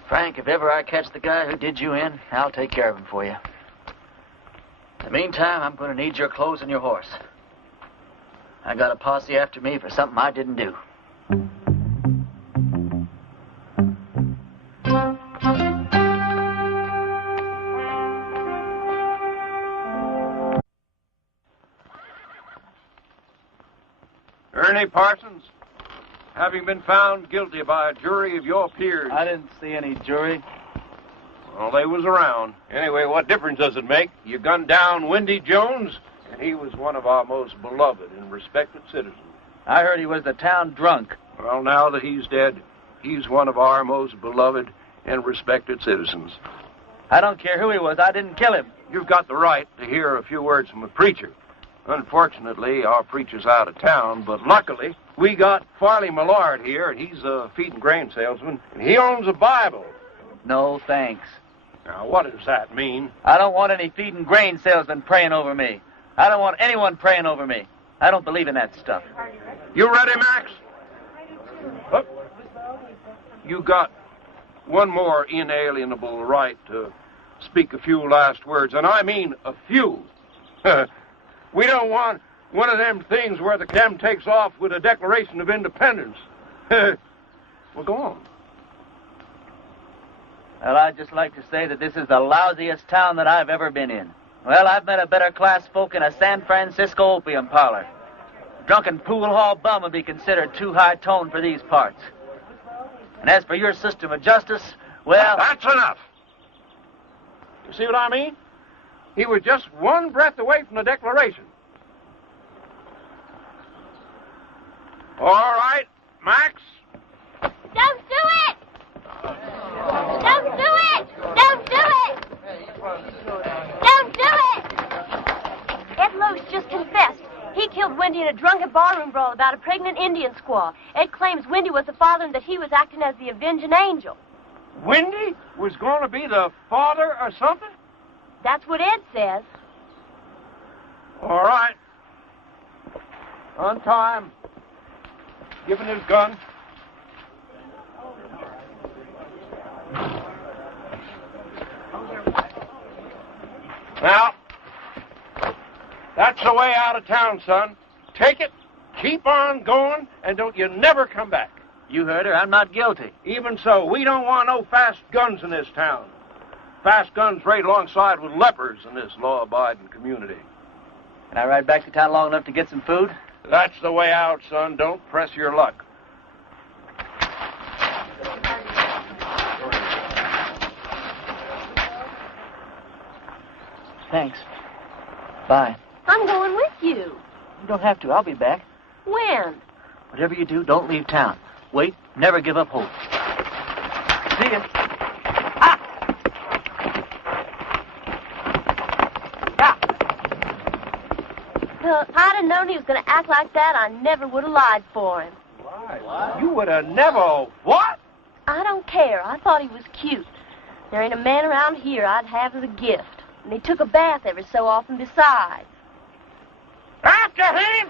Frank, if ever I catch the guy who did you in, I'll take care of him for you. In the meantime, I'm going to need your clothes and your horse. I got a posse after me for something I didn't do. Ernie Parsons, having been found guilty by a jury of your peers. I didn't see any jury. Well, they was around. Anyway, what difference does it make? You gunned down Windy Jones, and he was one of our most beloved and respected citizens. I heard he was the town drunk. Well, now that he's dead, he's one of our most beloved and respected citizens. I don't care who he was. I didn't kill him. You've got the right to hear a few words from a preacher. Unfortunately, our preacher's out of town, but luckily, we got Farley Millard here, and he's a feed and grain salesman, and he owns a Bible. No, thanks. Now, what does that mean? I don't want any feed and grain salesman praying over me. I don't want anyone praying over me. I don't believe in that stuff. You ready, Max? Oh. You got one more inalienable right to speak a few last words, and I mean a few. We don't want one of them things where the cam takes off with a Declaration of Independence. Well, go on. Well, I'd just like to say that this is the lousiest town that I've ever been in. Well, I've met a better class folk in a San Francisco opium parlor. Drunken pool hall bum would be considered too high-toned for these parts. And as for your system of justice, well... That's enough! You see what I mean? He was just one breath away from the Declaration. All right, Max. Don't do it! Don't do it! Don't do it! Don't do it! Ed Lowe's just confessed. He killed Wendy in a drunken barroom brawl about a pregnant Indian squaw. Ed claims Wendy was the father and that he was acting as the avenging angel. Wendy was going to be the father or something? That's what Ed says. All right. On time. Give him his gun. Now, that's the way out of town, son. Take it, keep on going, and don't you never come back. You heard her. I'm not guilty. Even so, we don't want no fast guns in this town. Fast guns right alongside with lepers in this law-abiding community. Can I ride back to town long enough to get some food? That's the way out, son. Don't press your luck. Thanks. Bye. I'm going with you. You don't have to. I'll be back. When? Whatever you do, don't leave town. Wait. Never give up hope. See ya. Well, if I'd have known he was going to act like that, I never would have lied for him. Why? You would have never... What? I don't care. I thought he was cute. There ain't a man around here I'd have as a gift. And he took a bath every so often besides. After him!